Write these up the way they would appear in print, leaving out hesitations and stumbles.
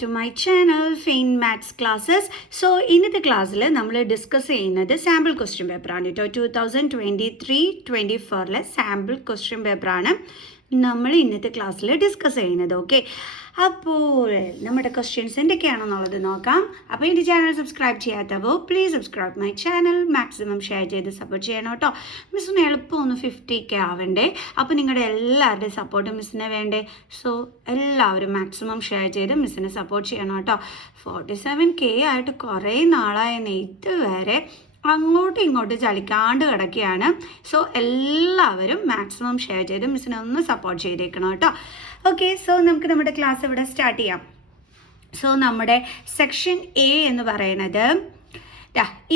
to my channel Fain Maths Classes. So ഇന്നത്തെ ക്ലാസ്സിൽ നമ്മൾ ഡിസ്കസ് ചെയ്യുന്നത് സാമ്പിൾ ക്വസ്റ്റ്യൻ പേപ്പറാണ് കേട്ടോ. 2023-24 സാമ്പിൾ ക്വസ്റ്റ്യൻ പേപ്പറാണ് നമ്മൾ ഇന്നത്തെ ക്ലാസ്സിൽ ഡിസ്കസ് ചെയ്യുന്നത്. ഓക്കെ, അപ്പോൾ നമ്മുടെ ക്വസ്റ്റ്യൻസ് എന്തൊക്കെയാണെന്നുള്ളത് നോക്കാം. അപ്പോൾ എൻ്റെ ചാനൽ സബ്സ്ക്രൈബ് ചെയ്യാത്തവോ please subscribe my channel, maximum share ചെയ്ത് സപ്പോർട്ട് ചെയ്യണം കേട്ടോ. മിസ്സിന് എളുപ്പം ഒന്ന് 50K ആവണ്ടേ, അപ്പോൾ നിങ്ങളുടെ എല്ലാവരുടെയും സപ്പോർട്ട് മിസ്സിന് വേണ്ടേ. സോ എല്ലാവരും മാക്സിമം ഷെയർ ചെയ്ത് മിസ്സിനെ സപ്പോർട്ട് ചെയ്യണം കേട്ടോ. 47K ആയിട്ട് കുറേ നാളായെന്ന് ഇതുവരെ അങ്ങോട്ടും ഇങ്ങോട്ടും ചലിക്കാണ്ട് കിടക്കുകയാണ്. സോ എല്ലാവരും മാക്സിമം ഷെയർ ചെയ്ത് മിസ്സിനെ ഒന്ന് സപ്പോർട്ട് ചെയ്തേക്കണം കേട്ടോ. ഓക്കെ, സോ നമുക്ക് നമ്മുടെ ക്ലാസ് ഇവിടെ സ്റ്റാർട്ട് ചെയ്യാം. സോ നമ്മുടെ സെക്ഷൻ എ എന്ന് പറയുന്നത്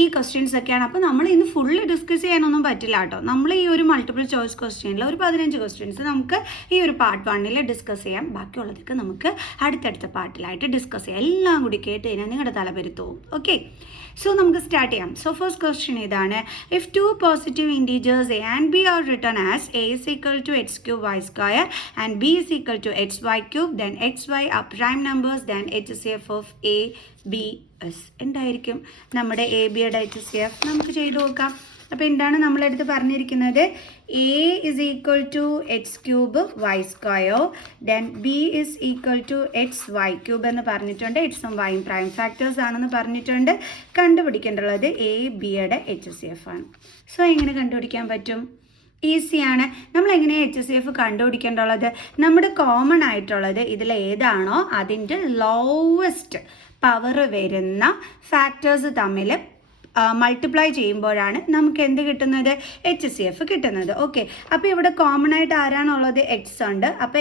ഈ ക്വസ്റ്റ്യൻസ് ഒക്കെയാണ്. അപ്പോൾ നമ്മൾ ഇന്ന് ഫുള്ള് ഡിസ്കസ് ചെയ്യാനൊന്നും പറ്റില്ല കേട്ടോ. നമ്മൾ ഈ ഒരു മൾട്ടിപ്പിൾ ചോയ്സ് ക്വസ്റ്റ്യനിൽ ഒരു 15 ക്വസ്റ്റ്യൻസ് നമുക്ക് ഈ ഒരു പാർട്ട് 1 ഡിസ്കസ് ചെയ്യാം. ബാക്കിയുള്ളതൊക്കെ നമുക്ക് അടുത്തടുത്ത പാർട്ടിലായിട്ട് ഡിസ്കസ് ചെയ്യാം. എല്ലാം കൂടി കേട്ട് കഴിഞ്ഞാൽ നിങ്ങളുടെ തല പെരുത്തോവും. ഓക്കെ, സോ നമുക്ക് സ്റ്റാർട്ട് ചെയ്യാം. സോ ഫസ്റ്റ് ക്വസ്റ്റ്യൻ ഇതാണ്: if 2 positive integers a and b are written as a is equal to x cube y square and b is equal to x y cube, then x y are prime numbers, then HCF of a b is. എന്തായിരിക്കും നമ്മുടെ A ബിയുടെ HCF? നമുക്ക് ചെയ്തു നോക്കാം. അപ്പോൾ എന്താണ് നമ്മളെടുത്ത് പറഞ്ഞിരിക്കുന്നത്? A is equal to x cube y square, then b is equal to x y cube എന്ന് പറഞ്ഞിട്ടുണ്ട്. എക്സും വൈയും പ്രൈം ഫാക്ടേഴ്സ് ആണെന്ന് പറഞ്ഞിട്ടുണ്ട്. കണ്ടുപിടിക്കേണ്ടുള്ളത് എ ബിയുടെ HCF ആണ്. സോ എങ്ങനെ കണ്ടുപിടിക്കാൻ പറ്റും? ഈസിയാണ്. നമ്മൾ എങ്ങനെയാണ് HCF കണ്ടുപിടിക്കേണ്ടുള്ളത്? നമ്മുടെ കോമൺ ആയിട്ടുള്ളത് ഇതിൽ ഏതാണോ അതിൻ്റെ ലോവസ്റ്റ് പവർ വരുന്ന ഫാക്ടേഴ്സ് തമ്മിൽ മൾട്ടിപ്ലൈ ചെയ്യുമ്പോഴാണ് നമുക്ക് എന്ത് കിട്ടുന്നത്? HCF കിട്ടുന്നത്. ഓക്കെ, അപ്പോൾ ഇവിടെ കോമൺ ആയിട്ട് ആരാണുള്ളത്? എക്സ് ഉണ്ട്. അപ്പോൾ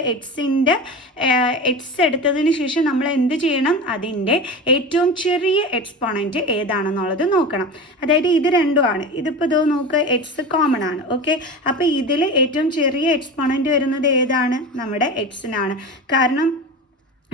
എക്സ് എടുത്തതിന് ശേഷം നമ്മൾ എന്ത് ചെയ്യണം? അതിൻ്റെ ഏറ്റവും ചെറിയ എക്സ്പോണൻറ്റ് ഏതാണെന്നുള്ളത് നോക്കണം. അതായത് ഇത് രണ്ടുമാണ്. ഇതിപ്പോൾ ഇതോ നോക്ക്, എക്സ് കോമൺ ആണ്. ഓക്കെ, അപ്പോൾ ഇതിൽ ഏറ്റവും ചെറിയ എക്സ്പോണൻറ്റ് വരുന്നത് ഏതാണ്? നമ്മുടെ എക്സിനാണ്. കാരണം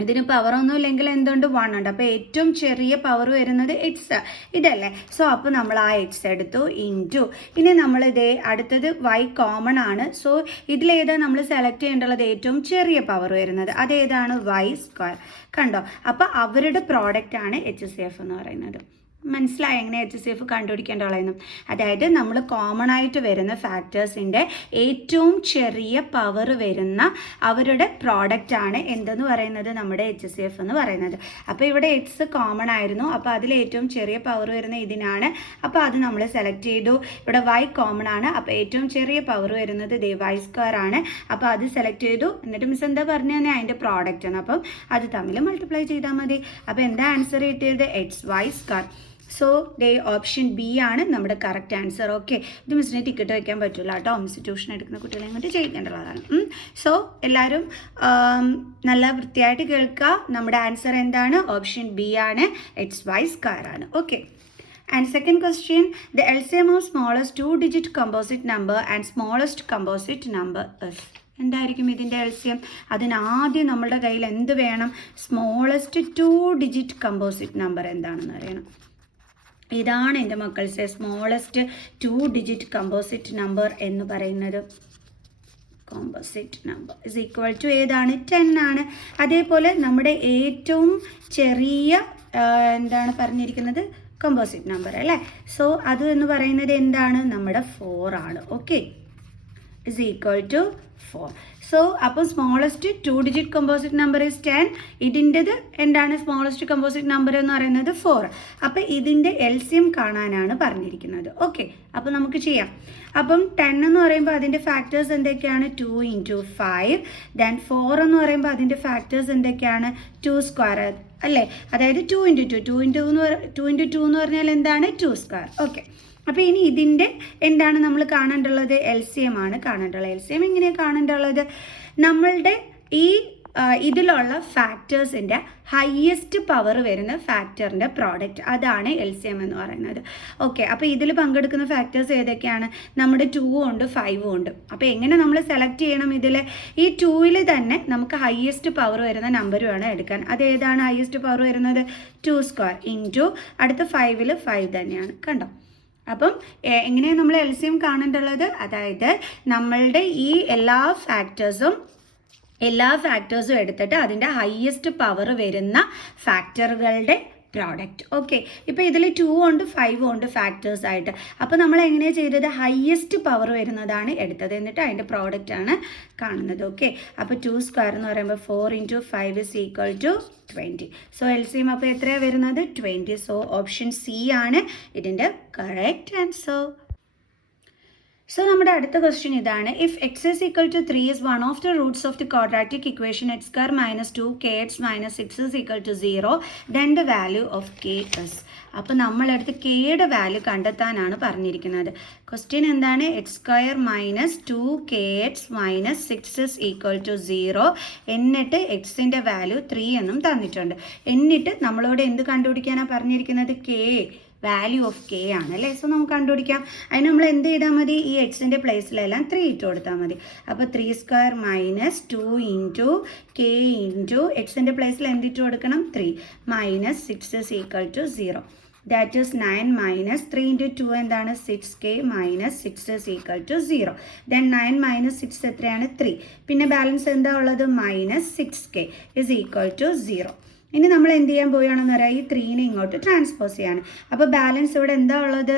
ഇതിന് പവറൊന്നും ഇല്ലെങ്കിൽ എന്തുണ്ട്? 1 ഉണ്ട്. അപ്പോൾ ഏറ്റവും ചെറിയ പവർ വരുന്നത് എക്സ് ഇതല്ലേ. സോ അപ്പോൾ നമ്മൾ ആ എക്സ് എടുത്തു ഇൻറ്റു, ഇനി നമ്മളിതേ അടുത്തത് വൈ കോമൺ ആണ്. സോ ഇതിലേതാണ് നമ്മൾ സെലക്ട് ചെയ്യേണ്ടുള്ളത്? ഏറ്റവും ചെറിയ പവർ വരുന്നത് അതേതാണ്? Y square. കണ്ടോ? അപ്പോൾ അവരുടെ പ്രോഡക്റ്റാണ് HCF എന്ന് പറയുന്നത്. മനസ്സിലായി എങ്ങനെ HCF കണ്ടുപിടിക്കേണ്ടതെന്നും? അതായത് നമ്മൾ കോമൺ ആയിട്ട് വരുന്ന ഫാക്ടേഴ്സിൻ്റെ ഏറ്റവും ചെറിയ പവർ വരുന്ന അവരുടെ പ്രോഡക്റ്റാണ് എന്തെന്ന് പറയുന്നത്? നമ്മുടെ HCF എന്ന് പറയുന്നത്. അപ്പോൾ ഇവിടെ എക്സ് കോമൺ ആയിരുന്നു. അപ്പോൾ അതിൽ ഏറ്റവും ചെറിയ പവർ വരുന്ന ഇതിനാണ്. അപ്പോൾ അത് നമ്മൾ സെലക്ട് ചെയ്തു. ഇവിടെ വൈ കോമൺ ആണ്. അപ്പോൾ ഏറ്റവും ചെറിയ പവർ വരുന്നത് വൈ സ്ക്വയർ ആണ്. അപ്പോൾ അത് സെലക്ട് ചെയ്തു. എന്നിട്ട് മിസ് എന്താ പറഞ്ഞു തന്നെ? അതിൻ്റെ പ്രോഡക്റ്റ് ആണ്. അപ്പം അത് തമ്മിൽ മൾട്ടിപ്ലൈ ചെയ്താൽ മതി. അപ്പോൾ എന്താ ആൻസർ കിട്ടിയത്? XY square. So option B ആണ് നമ്മുടെ കറക്റ്റ് ആൻസർ. ഓക്കെ, ഇത് മിസ്സിന് ടിക്കറ്റ് വയ്ക്കാൻ പറ്റില്ല കേട്ടോ. മിസ് ട്യൂഷൻ എടുക്കുന്ന കുട്ടികളെ ഇങ്ങോട്ട് ചെയ്യിക്കേണ്ടതാണ്. സോ എല്ലാവരും നല്ല വൃത്തിയായിട്ട് കേൾക്കുക. നമ്മുടെ ആൻസർ എന്താണ്? ഓപ്ഷൻ ബി ആണ്, XY സ്ക്വയർ ആണ്. Okay, and second question: the LCM of smallest 2-digit composite number and smallest composite number is. എന്തായിരിക്കും ഇതിൻ്റെ LCM? അതിനാദ്യം നമ്മളുടെ കയ്യിൽ എന്ത് വേണം? സ്മോളസ്റ്റ് 2-digit composite number എന്താണെന്ന് അറിയണം. ഇതാണ് എൻ്റെ മക്കൾസ് സ്മോളസ്റ്റ് 2-digit composite number എന്ന് പറയുന്നത്. Composite number is equal to ഏതാണ്? 10 ആണ്. അതേപോലെ നമ്മുടെ ഏറ്റവും ചെറിയ എന്താണ് പറഞ്ഞിരിക്കുന്നത്? കമ്പോസിറ്റ് നമ്പർ അല്ലേ. സോ അത് എന്ന് പറയുന്നത് എന്താണ്? നമ്മുടെ 4 ആണ്. Okay, is equal to 4. So അപ്പോൾ smallest 2-digit composite number is 10. ഇതിൻ്റെത് എന്താണ്? സ്മോളസ്റ്റ് കമ്പോസിറ്റ് നമ്പർ എന്ന് പറയുന്നത് 4. അപ്പോൾ ഇതിൻ്റെ LCM കാണാനാണ് പറഞ്ഞിരിക്കുന്നത്. ഓക്കെ, അപ്പോൾ നമുക്ക് ചെയ്യാം. അപ്പം 10 എന്ന് പറയുമ്പോൾ അതിൻ്റെ ഫാക്ടേഴ്സ് എന്തൊക്കെയാണ്? 2 × 5. ദെൻ 4 എന്ന് പറയുമ്പോൾ അതിൻ്റെ ഫാക്ടേഴ്സ് എന്തൊക്കെയാണ്? 2 സ്ക്വയർ അല്ലേ. അതായത് 2 × 2 2 എന്ന് പറഞ്ഞാൽ എന്താണ്? 2 സ്ക്വയർ. ഓക്കെ, അപ്പോൾ ഇനി ഇതിൻ്റെ എന്താണ് നമ്മൾ കാണേണ്ടുള്ളത്? LCM ആണ് കാണേണ്ടുള്ളത്. LCM എങ്ങനെയാണ് കാണേണ്ടുള്ളത്? നമ്മളുടെ ഈ ഇതിലുള്ള ഫാക്ടേഴ്സിൻ്റെ ഹയസ്റ്റ് പവർ വരുന്ന ഫാക്ടറിൻ്റെ പ്രോഡക്റ്റ് അതാണ് LCM എന്ന് പറയുന്നത്. ഓക്കെ, അപ്പോൾ ഇതിൽ പങ്കെടുക്കുന്ന ഫാക്ടേഴ്സ് ഏതൊക്കെയാണ്? നമ്മുടെ 2 ഉണ്ട് 5 ഉണ്ട്. അപ്പോൾ എങ്ങനെ നമ്മൾ സെലക്ട് ചെയ്യണം? ഇതിൽ ഈ 2ൽ തന്നെ നമുക്ക് ഹയസ്റ്റ് പവർ വരുന്ന നമ്പർ വേണം എടുക്കാൻ. അതേതാണ് ഹയസ്റ്റ് പവർ വരുന്നത്? 2 സ്ക്വയർ ഇൻറ്റു അടുത്ത 5ൽ 5 തന്നെയാണ്. കണ്ടോ? അപ്പം എങ്ങനെയാണ് നമ്മൾ LCM കാണേണ്ടുള്ളത്? അതായത് നമ്മളുടെ ഈ എല്ലാ ഫാക്ടേഴ്സും എല്ലാ ഫാക്ടേഴ്സും എടുത്തിട്ട് അതിൻ്റെ ഹയസ്റ്റ് പവർ വരുന്ന ഫാക്ടറുകളുടെ പ്രോഡക്റ്റ്. ഓക്കെ, ഇപ്പോൾ ഇതിൽ 2 ഉണ്ട് 5 ഉണ്ട് ഫാക്ടേഴ്സ് ആയിട്ട്. അപ്പോൾ നമ്മൾ എങ്ങനെയാണ് ചെയ്തത്? ഹയസ്റ്റ് പവർ വരുന്നതാണ് എടുത്തത്, എന്നിട്ട് അതിൻ്റെ പ്രോഡക്റ്റ് ആണ് കാണുന്നത്. ഓക്കെ, അപ്പോൾ 2 സ്ക്വയർ എന്ന് പറയുമ്പോൾ 4 × 5 = 20. സോ LCM അപ്പോൾ എത്രയാണ് വരുന്നത്? 20. സോ ഓപ്ഷൻ സി ആണ് ഇതിൻ്റെ കറക്റ്റ് ആൻസർ. സോ നമ്മുടെ അടുത്ത ക്വസ്റ്റ്യൻ ഇതാണ്. If x is equal to 3 is one of the roots of the quadratic equation x square minus 2kx minus 6 is equal to 0, then the value of k is. അപ്പോൾ നമ്മളടുത്ത് കെയുടെ value കണ്ടെത്താനാണ് പറഞ്ഞിരിക്കുന്നത്. Question എന്താണ്? X square minus 2kx minus 6 is equal to 0, എന്നിട്ട് എക്സിൻ്റെ value 3 എന്നും തന്നിട്ടുണ്ട്. എന്നിട്ട് നമ്മളോട് എന്ത് കണ്ടുപിടിക്കാനാണ് പറഞ്ഞിരിക്കുന്നത്? കെ, വാല്യൂ ഓഫ് കെ ആണ് അല്ലേ. സോ നമുക്ക് കണ്ടുപിടിക്കാം. അതിന് നമ്മൾ എന്ത് ചെയ്താൽ മതി? ഈ എക്സിൻ്റെ പ്ലേസിലെല്ലാം 3 ഇട്ട് കൊടുത്താൽ മതി. അപ്പോൾ 3 സ്ക്വയർ മൈനസ് 2 × k ഇൻറ്റു എക്സിൻ്റെ പ്ലേസിൽ എന്തിട്ട് കൊടുക്കണം? 3 minus 6 is equal to 0. That is 9 minus 3 × 2 എന്താണ്? 6k minus 6 is equal to 0. Then 9 minus 6 എത്രയാണ്? 3. പിന്നെ ബാലൻസ് എന്താ ഉള്ളത്? Minus 6k is equal to 0. ഇനി നമ്മൾ എന്ത് ചെയ്യാൻ പോവുകയാണെന്ന് പറയാം? ഈ 3നെ ഇങ്ങോട്ട് ട്രാൻസ്പോസ് ചെയ്യാണ്. അപ്പോൾ ബാലൻസ് ഇവിടെ എന്താ ഉള്ളത്?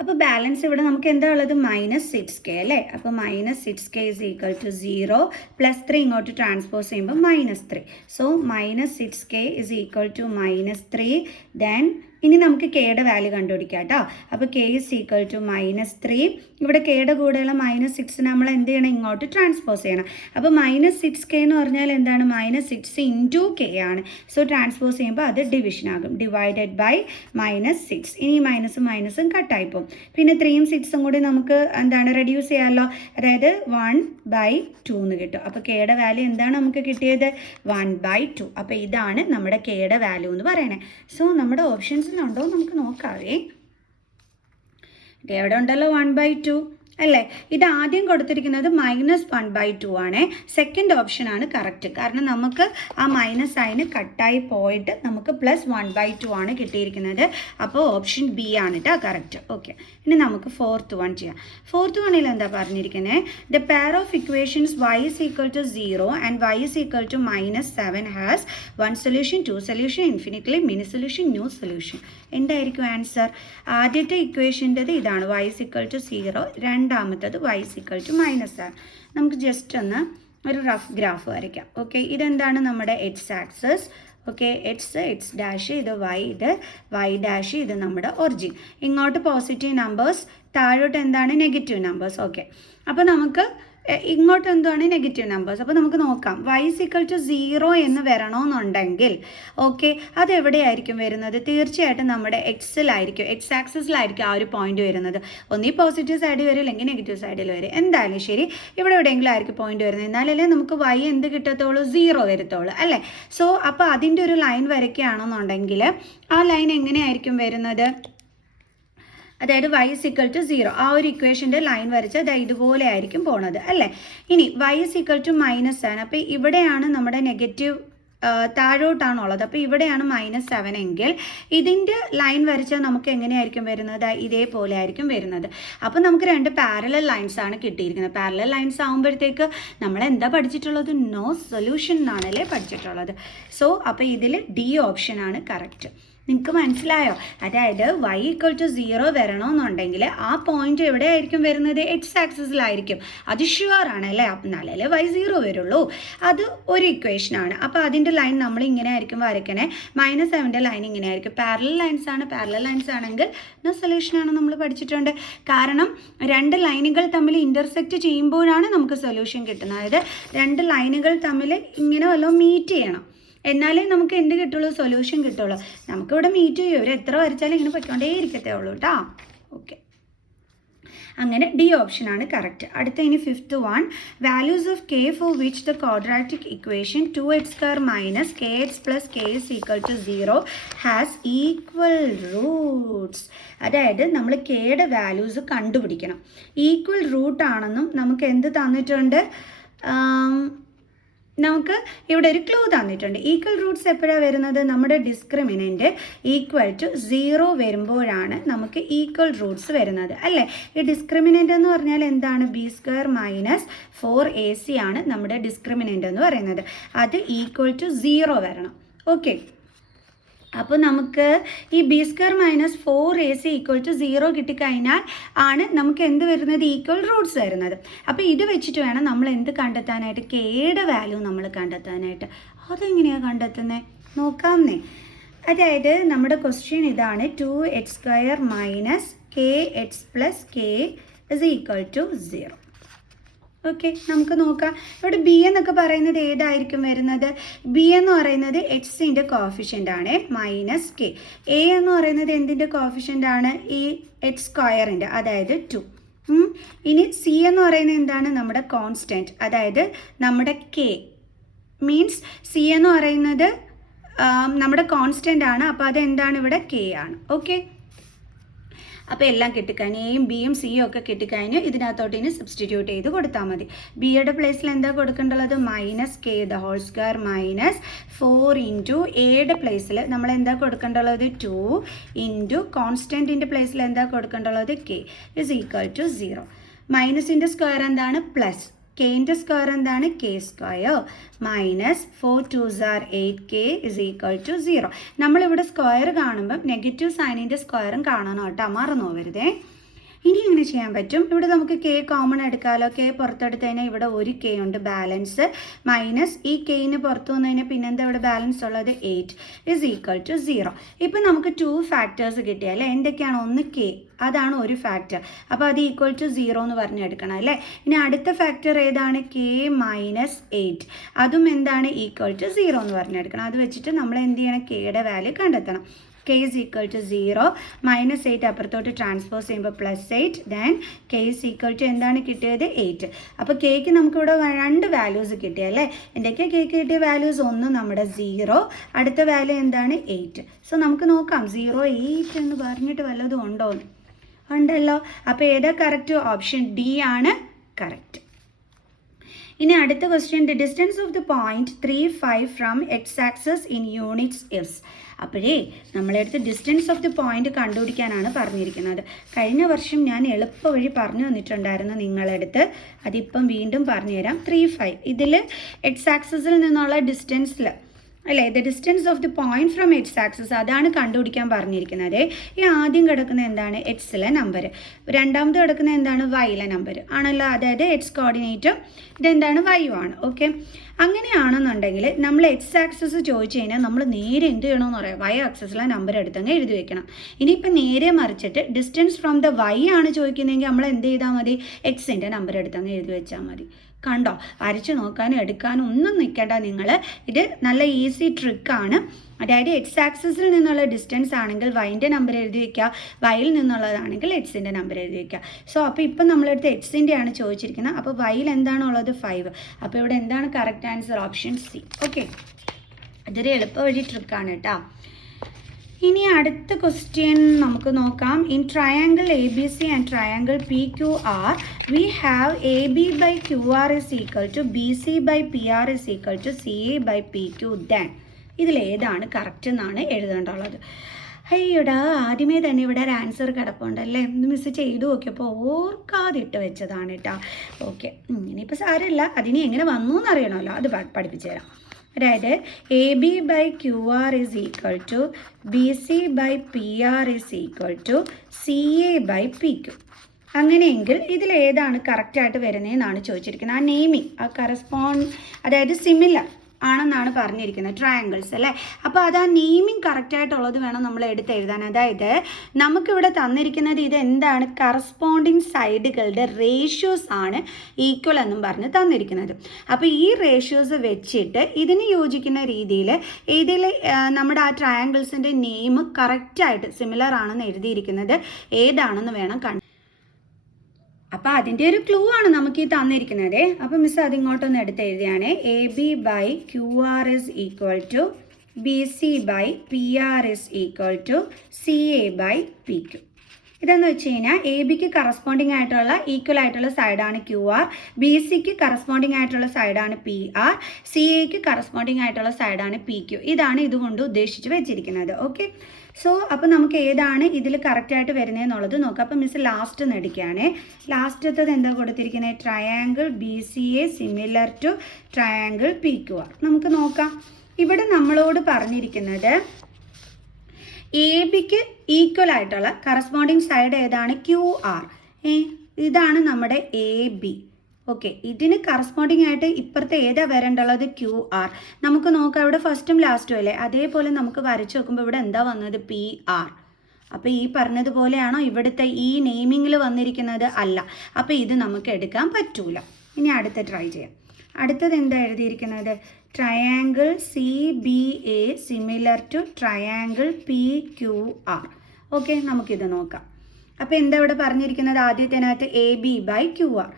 അപ്പോൾ ബാലൻസ് ഇവിടെ നമുക്ക് എന്താ ഉള്ളത്? മൈനസ് 6k അല്ലേ. അപ്പോൾ minus 6k is equal to 0 plus 3 ഇങ്ങോട്ട് ട്രാൻസ്പോസ് ചെയ്യുമ്പോൾ minus 3. So minus 6k is equal to minus 3. Then ഇനി നമുക്ക് കെയുടെ വാല്യൂ കണ്ടുപിടിക്കാം കേട്ടോ. അപ്പോൾ k is equal to minus 3. ഇവിടെ കെയുടെ കൂടെയുള്ള മൈനസ് 6 നമ്മൾ എന്ത് ചെയ്യണം? ഇങ്ങോട്ട് ട്രാൻസ്പോസ് ചെയ്യണം. അപ്പോൾ മൈനസ് 6k എന്ന് പറഞ്ഞാൽ എന്താണ്? മൈനസ് 6 × k ആണ്. സോ ട്രാൻസ്പോസ് ചെയ്യുമ്പോൾ അത് ഡിവിഷൻ ആകും. Divided by minus 6. ഇനി മൈനസും മൈനസും കട്ടായി പോകും. പിന്നെ 3യും 6ഉം കൂടി നമുക്ക് എന്താണ്? റെഡ്യൂസ് ചെയ്യാമല്ലോ. അതായത് 1/2 എന്ന് കിട്ടും. അപ്പോൾ കെയുടെ വാല്യൂ എന്താണ് നമുക്ക് കിട്ടിയത്? 1/2. അപ്പോൾ ഇതാണ് നമ്മുടെ കെയുടെ വാല്യൂ എന്ന് പറയണേ. സോ നമ്മുടെ ഓപ്ഷൻസ് ഉണ്ടോ നമുക്ക് നോക്കാവേ. എവിടെ ഉണ്ടല്ലോ 1/2 അല്ലേ. ഇത് ആദ്യം കൊടുത്തിരിക്കുന്നത് -1/2 ആണ്. സെക്കൻഡ് ഓപ്ഷൻ ആണ് കറക്റ്റ്. കാരണം നമുക്ക് ആ മൈനസ് സൈന് കട്ടായി പോയിട്ട് നമുക്ക് +1/2 ആണ് കിട്ടിയിരിക്കുന്നത്. അപ്പോൾ ഓപ്ഷൻ ബി ആണ് കേട്ടോ കറക്റ്റ്. ഓക്കെ, ഇനി നമുക്ക് 4th വൺ ചെയ്യാം. 4th വണ്ണിൽ എന്താ പറഞ്ഞിരിക്കുന്നത്? The pair of equations y is equal to 0 and y is equal to -7 has 1 solution, 2 solution, infinitely many solution, no solution. എന്തായിരിക്കും ആൻസർ? ആദ്യത്തെ ഇക്വേഷൻ്റെത് ഇതാണ്, y is equal to 0. രണ്ടാമത്തത് y is equal to -7. നമുക്ക് just ഒന്ന് ഒരു rough graph വരയ്ക്കാം. Okay, ഇതെന്താണ്? നമ്മുടെ X access. Okay, X dash, ഇത് y, ഇത് y ഡാഷ്, ഇത് നമ്മുടെ ഒറിജിൻ. ഇങ്ങോട്ട് പോസിറ്റീവ് നമ്പേഴ്സ്, താഴോട്ട് എന്താണ്? Negative numbers. ഓക്കെ, അപ്പോൾ നമുക്ക് ഇങ്ങോട്ട് എന്താണ്? Negative numbers. അപ്പോൾ നമുക്ക് നോക്കാം. y is equal to 0 എന്ന് വരണമെന്നുണ്ടെങ്കിൽ ഓക്കെ, അതെവിടെയായിരിക്കും വരുന്നത്? തീർച്ചയായിട്ടും നമ്മുടെ എക്സിലായിരിക്കും, എക്സ് ആക്സിസിലായിരിക്കും ആ ഒരു പോയിന്റ് വരുന്നത്. ഒന്നീ പോസിറ്റീവ് സൈഡിൽ വരും, അല്ലെങ്കിൽ നെഗറ്റീവ് സൈഡിൽ വരും. എന്തായാലും ശരി, ഇവിടെ എവിടെയെങ്കിലും ആയിരിക്കും പോയിന്റ് വരുന്നത്. എന്നാലല്ലേ നമുക്ക് y എന്ത് കിട്ടത്തുള്ളൂ? 0 വരത്തുള്ളൂ അല്ലേ. സോ അപ്പോൾ അതിൻ്റെ ഒരു ലൈൻ വരയ്ക്കുകയാണെന്നുണ്ടെങ്കിൽ ആ ലൈൻ എങ്ങനെയായിരിക്കും വരുന്നത്? അതായത് y is equal to 0 ആ ഒരു ഇക്വേഷൻ്റെ ലൈൻ വരച്ച് അത് ഇതുപോലെ ആയിരിക്കും പോണത് അല്ലേ. ഇനി y is equal to -7. അപ്പോൾ ഇവിടെയാണ് നമ്മുടെ നെഗറ്റീവ് താഴോട്ടാണുള്ളത്. അപ്പോൾ ഇവിടെയാണ് -7 എങ്കിൽ ഇതിൻ്റെ ലൈൻ വരച്ചാൽ നമുക്ക് എങ്ങനെയായിരിക്കും വരുന്നത്? ഇതേപോലെ ആയിരിക്കും വരുന്നത്. അപ്പോൾ നമുക്ക് 2 പാരലൽ ലൈൻസ് ആണ് കിട്ടിയിരിക്കുന്നത്. പാരലൽ ലൈൻസ് ആകുമ്പോഴത്തേക്ക് നമ്മൾ എന്താ പഠിച്ചിട്ടുള്ളത്? നോ സൊല്യൂഷൻ എന്നാണല്ലേ പഠിച്ചിട്ടുള്ളത്. സോ അപ്പോൾ ഇതിൽ ഡി ഓപ്ഷനാണ് കറക്റ്റ്. നിങ്ങൾക്ക് മനസ്സിലായോ? അതായത് y equal to 0 വരണമെന്നുണ്ടെങ്കിൽ ആ പോയിന്റ് എവിടെയായിരിക്കും വരുന്നത്? എക്സ് ആക്സിസിലായിരിക്കും. അത് ഷുവർ ആണ് അല്ലേ. എന്നാലല്ലേ y 0 വരുള്ളൂ. അത് ഒരു ഇക്വേഷനാണ്. അപ്പോൾ അതിൻ്റെ ലൈൻ നമ്മൾ ഇങ്ങനെ ആയിരിക്കും വരയ്ക്കണേ. -7ൻ്റെ ലൈൻ ഇങ്ങനെ ആയിരിക്കും. പാരലൽ ലൈൻസ് ആണ്. പാരലൽ ലൈൻസ് ആണെങ്കിൽ നോ സൊല്യൂഷനാണ് നമ്മൾ പഠിച്ചിട്ടുണ്ട്. കാരണം 2 ലൈനുകൾ തമ്മിൽ ഇൻ്റർസെക്റ്റ് ചെയ്യുമ്പോഴാണ് നമുക്ക് സൊല്യൂഷൻ കിട്ടുന്നത്. അതായത് 2 ലൈനുകൾ തമ്മിൽ ഇങ്ങനെ വല്ലതും മീറ്റ് ചെയ്യണം, എന്നാലേ നമുക്ക് എന്ത് കിട്ടുള്ളൂ? സൊല്യൂഷൻ കിട്ടുള്ളൂ. നമുക്കിവിടെ മീറ്റ് ചെയ്യും. ഇവർ എത്ര വരച്ചാലും ഇങ്ങനെ പൊയ്ക്കൊണ്ടേ ഇരിക്കത്തേ ഉള്ളൂ കേട്ടോ. ഓക്കെ, അങ്ങനെ ഡി ഓപ്ഷനാണ് കറക്റ്റ്. അടുത്ത ഇനി 5th one, values of k for which the quadratic equation 2x² - kx + k is equal to 0 has equal roots. അതായത് നമ്മൾ കെയുടെ വാല്യൂസ് കണ്ടുപിടിക്കണം. ഈക്വൽ റൂട്ട് ആണെന്നും നമുക്ക് എന്ത് തന്നിട്ടുണ്ട്? നമുക്ക് ഇവിടെ ഒരു ക്ലൂ തന്നിട്ടുണ്ട്. ഈക്വൽ റൂട്ട്സ് എപ്പോഴാണ് വരുന്നത്? നമ്മുടെ ഡിസ്ക്രിമിനൻ്റ് ഈക്വൽ ടു 0 വരുമ്പോഴാണ് നമുക്ക് ഈക്വൽ റൂട്ട്സ് വരുന്നത് അല്ലേ. ഈ ഡിസ്ക്രിമിനൻ്റ് എന്ന് പറഞ്ഞാൽ എന്താണ്? b² - 4ac ആണ് നമ്മുടെ ഡിസ്ക്രിമിനൻ്റ് എന്ന് പറയുന്നത്. അത് ഈക്വൽ ടു 0 വരണം. ഓക്കെ, അപ്പോൾ നമുക്ക് ഈ b² - 4ac = 0 കിട്ടിക്കഴിഞ്ഞാൽ ആണ് നമുക്ക് എന്ത് വരുന്നത്? ഈക്വൽ റൂട്ട്സ് വരുന്നത്. അപ്പോൾ ഇത് വെച്ചിട്ട് വേണം നമ്മൾ എന്ത് കണ്ടെത്താനായിട്ട്? കെയുടെ വാല്യൂ നമ്മൾ കണ്ടെത്താനായിട്ട്. അതെങ്ങനെയാണ് കണ്ടെത്തുന്നത്? നോക്കാമെന്നേ. അതായത് നമ്മുടെ ക്വസ്റ്റ്യൻ ഇതാണ്, 2x² - kx + k = 0. ഓക്കെ, നമുക്ക് നോക്കാം. ഇവിടെ ബി എന്നൊക്കെ പറയുന്നത് ഏതായിരിക്കും വരുന്നത്? ബി എന്ന് പറയുന്നത് എക്സിൻ്റെ കോഫിഷ്യൻ്റ് ആണ് -k. എ എന്ന് പറയുന്നത് എന്തിൻ്റെ കോഫിഷ്യൻ്റ് ആണ്? ഈ x², അതായത് 2. ഇനി സി എന്ന് പറയുന്നത് എന്താണ്? നമ്മുടെ കോൺസ്റ്റൻറ്റ്, അതായത് നമ്മുടെ കെ. മീൻസ് സി എന്ന് പറയുന്നത് നമ്മുടെ കോൺസ്റ്റൻ്റ് ആണ്. അപ്പോൾ അതെന്താണ്? ഇവിടെ കെ ആണ്. ഓക്കെ, അപ്പോൾ എല്ലാം കിട്ടിക്കഴിഞ്ഞ് എയും ബിയും സിയും ഒക്കെ കിട്ടിക്കഴിഞ്ഞ് ഇതിനകത്തോട്ട് ഇനി സബ്സ്റ്റിറ്റ്യൂട്ട് ചെയ്ത് കൊടുത്താൽ മതി. ബിയുടെ പ്ലേസിൽ എന്താ കൊടുക്കേണ്ടത്? -k² - 4 ഇൻറ്റു എയുടെ പ്ലേസിൽ നമ്മൾ എന്താ കൊടുക്കേണ്ടത്? 2 ഇൻറ്റു കോൺസ്റ്റൻറ്റിൻ്റെ പ്ലേസിൽ എന്താ കൊടുക്കേണ്ടത്? k = 0. മൈനസിൻ്റെ സ്ക്വയർ എന്താണ്? പ്ലസ്. കെൻ്റെ സ്ക്വയർ എന്താണ്? k² - 4 2s are 8k = 0. നമ്മളിവിടെ സ്ക്വയർ കാണുമ്പം നെഗറ്റീവ് സൈനിൻ്റെ സ്ക്വയറും കാണണം കേട്ടോ, മറന്നു പോകരുതേ. ഇനി എങ്ങനെ ചെയ്യാൻ പറ്റും? ഇവിടെ നമുക്ക് കെ കോമൺ എടുക്കാമല്ലോ. കെ പുറത്തെടുത്ത് കഴിഞ്ഞാൽ ഇവിടെ ഒരു കെ ഉണ്ട് ബാലൻസ്, മൈനസ് ഈ കെയിന് പുറത്തു വന്നു കഴിഞ്ഞാൽ പിന്നെന്താ ഇവിടെ ബാലൻസ് ഉള്ളത്? 8 = 0. ഇപ്പം നമുക്ക് 2 ഫാക്ടേഴ്സ് കിട്ടിയല്ലേ? എന്തൊക്കെയാണ്? ഒന്ന് കെ, അതാണ് ഒരു ഫാക്ടർ. അപ്പോൾ അത് = 0 എന്ന് പറഞ്ഞെടുക്കണം അല്ലേ. ഇനി അടുത്ത ഫാക്ടർ ഏതാണ്? k - 8, അതും എന്താണ്? = 0 എന്ന് പറഞ്ഞെടുക്കണം. അത് വെച്ചിട്ട് നമ്മൾ എന്ത് ചെയ്യണം? കെയുടെ വാല്യൂ കണ്ടെത്തണം. k = 0, -8 അപ്പുറത്തോട്ട് ട്രാൻസ്പോസ് ചെയ്യുമ്പോൾ +8, ദെൻ k = എന്താണ് കിട്ടിയത്? 8. അപ്പോൾ കെക്ക് നമുക്കിവിടെ 2 വാല്യൂസ് കിട്ടിയല്ലേ. എന്തൊക്കെയാണ് കേക്ക് കിട്ടിയ വാല്യൂസ്? ഒന്ന് നമ്മുടെ 0, അടുത്ത വാല്യൂ എന്താണ്? 8. സോ നമുക്ക് നോക്കാം 0 8 എന്ന് പറഞ്ഞിട്ട് വല്ലതും ഉണ്ടോ? ഉണ്ടല്ലോ. അപ്പോൾ ഏതാ കറക്റ്റ്? ഓപ്ഷൻ ഡി ആണ് കറക്റ്റ്. ഇനി അടുത്ത question, the distance of the point 3, 5 from X access in units is. അപ്പോഴേ നമ്മളെടുത്ത് ഡിസ്റ്റൻസ് ഓഫ് ദി പോയിന്റ് കണ്ടുപിടിക്കാനാണ് പറഞ്ഞിരിക്കുന്നത്. കഴിഞ്ഞ വർഷം ഞാൻ എളുപ്പ വഴി പറഞ്ഞു തന്നിട്ടുണ്ടായിരുന്നു നിങ്ങളെടുത്ത്, അതിപ്പം വീണ്ടും പറഞ്ഞുതരാം. 3, 5 ഇതിൽ എക്സ് ആക്സസിൽ നിന്നുള്ള ഡിസ്റ്റൻസിൽ അല്ലേ, the distance of the point from X access അതാണ് കണ്ടുപിടിക്കാൻ പറഞ്ഞിരിക്കുന്നത്. ഈ ആദ്യം കിടക്കുന്ന എന്താണ്? എക്സിലെ നമ്പർ. രണ്ടാമത് കിടക്കുന്ന എന്താണ്? വൈയിലെ നമ്പർ ആണല്ലോ. അതായത് എക്സ് കോർഡിനേറ്റും ഇതെന്താണ്? വൈയും ആണ്. ഓക്കെ, അങ്ങനെയാണെന്നുണ്ടെങ്കിൽ നമ്മൾ എക്സ് ആക്സസ് ചോദിച്ചു കഴിഞ്ഞാൽ നമ്മൾ നേരെ എന്ത് ചെയ്യണമെന്ന് പറയാം? വൈ ആക്സസിലെ നമ്പർ എടുത്തങ്ങ് എഴുതി വെക്കണം. ഇനിയിപ്പോൾ നേരെ മറിച്ചിട്ട് ഡിസ്റ്റൻസ് ഫ്രം ദ വൈ ആണ് ചോദിക്കുന്നതെങ്കിൽ നമ്മൾ എന്ത് ചെയ്താൽ മതി? എക്സിൻ്റെ നമ്പർ എടുത്തങ്ങ് എഴുതി വെച്ചാൽ മതി. കണ്ടോ? വരച്ച് നോക്കാനും എടുക്കാനും ഒന്നും നിൽക്കേണ്ട നിങ്ങൾ. ഇത് നല്ല ഈസി ട്രിക്കാണ്. അതായത് എക്സ് ആക്സസിൽ നിന്നുള്ള ഡിസ്റ്റൻസ് ആണെങ്കിൽ വൈൻ്റെ നമ്പർ എഴുതി വയ്ക്കുക, വൈയിൽ നിന്നുള്ളതാണെങ്കിൽ എക്സിൻ്റെ നമ്പർ എഴുതി വയ്ക്കുക. സോ അപ്പോൾ ഇപ്പം നമ്മളെടുത്ത് എക്സിൻ്റെ ആണ് ചോദിച്ചിരിക്കുന്നത്. അപ്പോൾ വൈയിൽ എന്താണുള്ളത്? 5. അപ്പോൾ ഇവിടെ എന്താണ് correct answer? Option C. Okay, ഇതൊരു എളുപ്പ വഴി ട്രിക്കാണ് കേട്ടോ. ഇനി അടുത്ത ക്വസ്റ്റ്യൻ നമുക്ക് നോക്കാം. In triangle A B C and triangle P Q R we have A B by Q R is equal to B C by P R is equal to C A by P Q. Then ഇതിലേതാണ് correct എന്നാണ് എഴുതേണ്ടുള്ളത്. അയ്യോടാ, ആദ്യമേ തന്നെ ഇവിടെ ഒരു answer കിടപ്പുണ്ടല്ലേ. Miss ചെയ്തു നോക്കിയപ്പോൾ ഓർക്കാതെ ഇട്ട് വെച്ചതാണ് കേട്ടോ. ഓക്കെ, ഇനിയിപ്പോൾ സാരമില്ല, അതിനി എങ്ങനെ വന്നു എന്നറിയണമല്ലോ, അത് പഠിപ്പിച്ചു തരാം. അതായത് A B by Q R is equal to B C by P R is equal to C A by P Q. അങ്ങനെയെങ്കിൽ ഇതിലേതാണ് കറക്റ്റായിട്ട് വരുന്നതെന്നാണ് ചോദിച്ചിരിക്കുന്നത്. ആ നെയിമിങ്, ആ അതായത് സിമിലർ ആണെന്നാണ് പറഞ്ഞിരിക്കുന്നത്, ട്രയാങ്കിൾസ് അല്ലേ. അപ്പോൾ അത് ആ നെയിമിങ് കറക്റ്റായിട്ടുള്ളത് വേണം നമ്മൾ എടുത്ത് എഴുതാൻ. അതായത് നമുക്കിവിടെ തന്നിരിക്കുന്നത് ഇത് എന്താണ്? കറസ്പോണ്ടിങ് സൈഡുകളുടെ റേഷ്യോസ് ആണ് ഈക്വൽ എന്നും പറഞ്ഞ് തന്നിരിക്കുന്നത്. അപ്പോൾ ഈ റേഷ്യോസ് വെച്ചിട്ട് ഇതിന് യോജിക്കുന്ന രീതിയിൽ ഇതിൽ നമ്മുടെ ആ ട്രയാങ്കിൾസിൻ്റെ നെയിം കറക്റ്റായിട്ട് സിമിലർ ആണെന്ന് എഴുതിയിരിക്കുന്നത് ഏതാണെന്ന് വേണം അപ്പോൾ അതിൻ്റെ ഒരു ക്ലൂ ആണ് നമുക്ക് ഈ തന്നിരിക്കുന്നത്. അപ്പോൾ മിസ് അതിങ്ങോട്ടൊന്ന് എടുത്ത് എഴുതിയാണ്. A B by Q R is equal to B C by P R is equal to C A by P Q. ഇതെന്ന് വെച്ച് കഴിഞ്ഞാൽ എ ബിക്ക് കറസ്പോണ്ടിങ് ആയിട്ടുള്ള ഈക്വൽ ആയിട്ടുള്ള സൈഡാണ് ക്യു ആർ, ബി സിക്ക് കറസ്പോണ്ടിങ് ആയിട്ടുള്ള സൈഡാണ് പി ആർ, സി എക്ക് കറസ്പോണ്ടിങ് ആയിട്ടുള്ള സൈഡാണ് പി ക്യു. ഇതാണ് ഇതുകൊണ്ട് ഉദ്ദേശിച്ച് വെച്ചിരിക്കുന്നത്. ഓക്കെ, സോ അപ്പോൾ നമുക്ക് ഏതാണ് ഇതിൽ കറക്റ്റായിട്ട് വരുന്നതെന്നുള്ളത് നോക്കാം. അപ്പോൾ മിസ് ലാസ്റ്റ് എടുക്കുകയാണ്. ലാസ്റ്റത്തത് എന്താ കൊടുത്തിരിക്കുന്നത്? Triangle B C A similar to triangle P Q R. നമുക്ക് നോക്കാം. ഇവിടെ നമ്മളോട് പറഞ്ഞിരിക്കുന്നത് എ ബിക്ക് ഈക്വൽ ആയിട്ടുള്ള കറസ്പോണ്ടിങ് സൈഡ് ഏതാണ്? Q R. ഇതാണ് നമ്മുടെ എ ബി. ഓക്കെ, ഇതിന് കറസ്പോണ്ടിങ് ആയിട്ട് ഇപ്പുറത്തെ ഏതാ വരേണ്ടുള്ളത്? Q R. നമുക്ക് നോക്കാം, ഇവിടെ ഫസ്റ്റും ലാസ്റ്റും അല്ലേ, അതേപോലെ നമുക്ക് വരച്ച് നോക്കുമ്പോൾ ഇവിടെ എന്താ വന്നത്? P R. അപ്പോൾ ഈ പറഞ്ഞതുപോലെയാണോ ഇവിടുത്തെ ഈ നെയിമിങ്ങിൽ വന്നിരിക്കുന്നത്? അല്ല. അപ്പോൾ ഇത് നമുക്ക് എടുക്കാൻ പറ്റൂല. ഇനി അടുത്ത ട്രൈ ചെയ്യാം. അടുത്തത് എന്താ എഴുതിയിരിക്കുന്നത്? Triangle C B A similar to triangle P Q R. Okay, നമുക്കിത് നോക്കാം. അപ്പോൾ എന്താ ഇവിടെ പറഞ്ഞിരിക്കുന്നത്? ആദ്യത്തിനകത്ത് A B by Q R,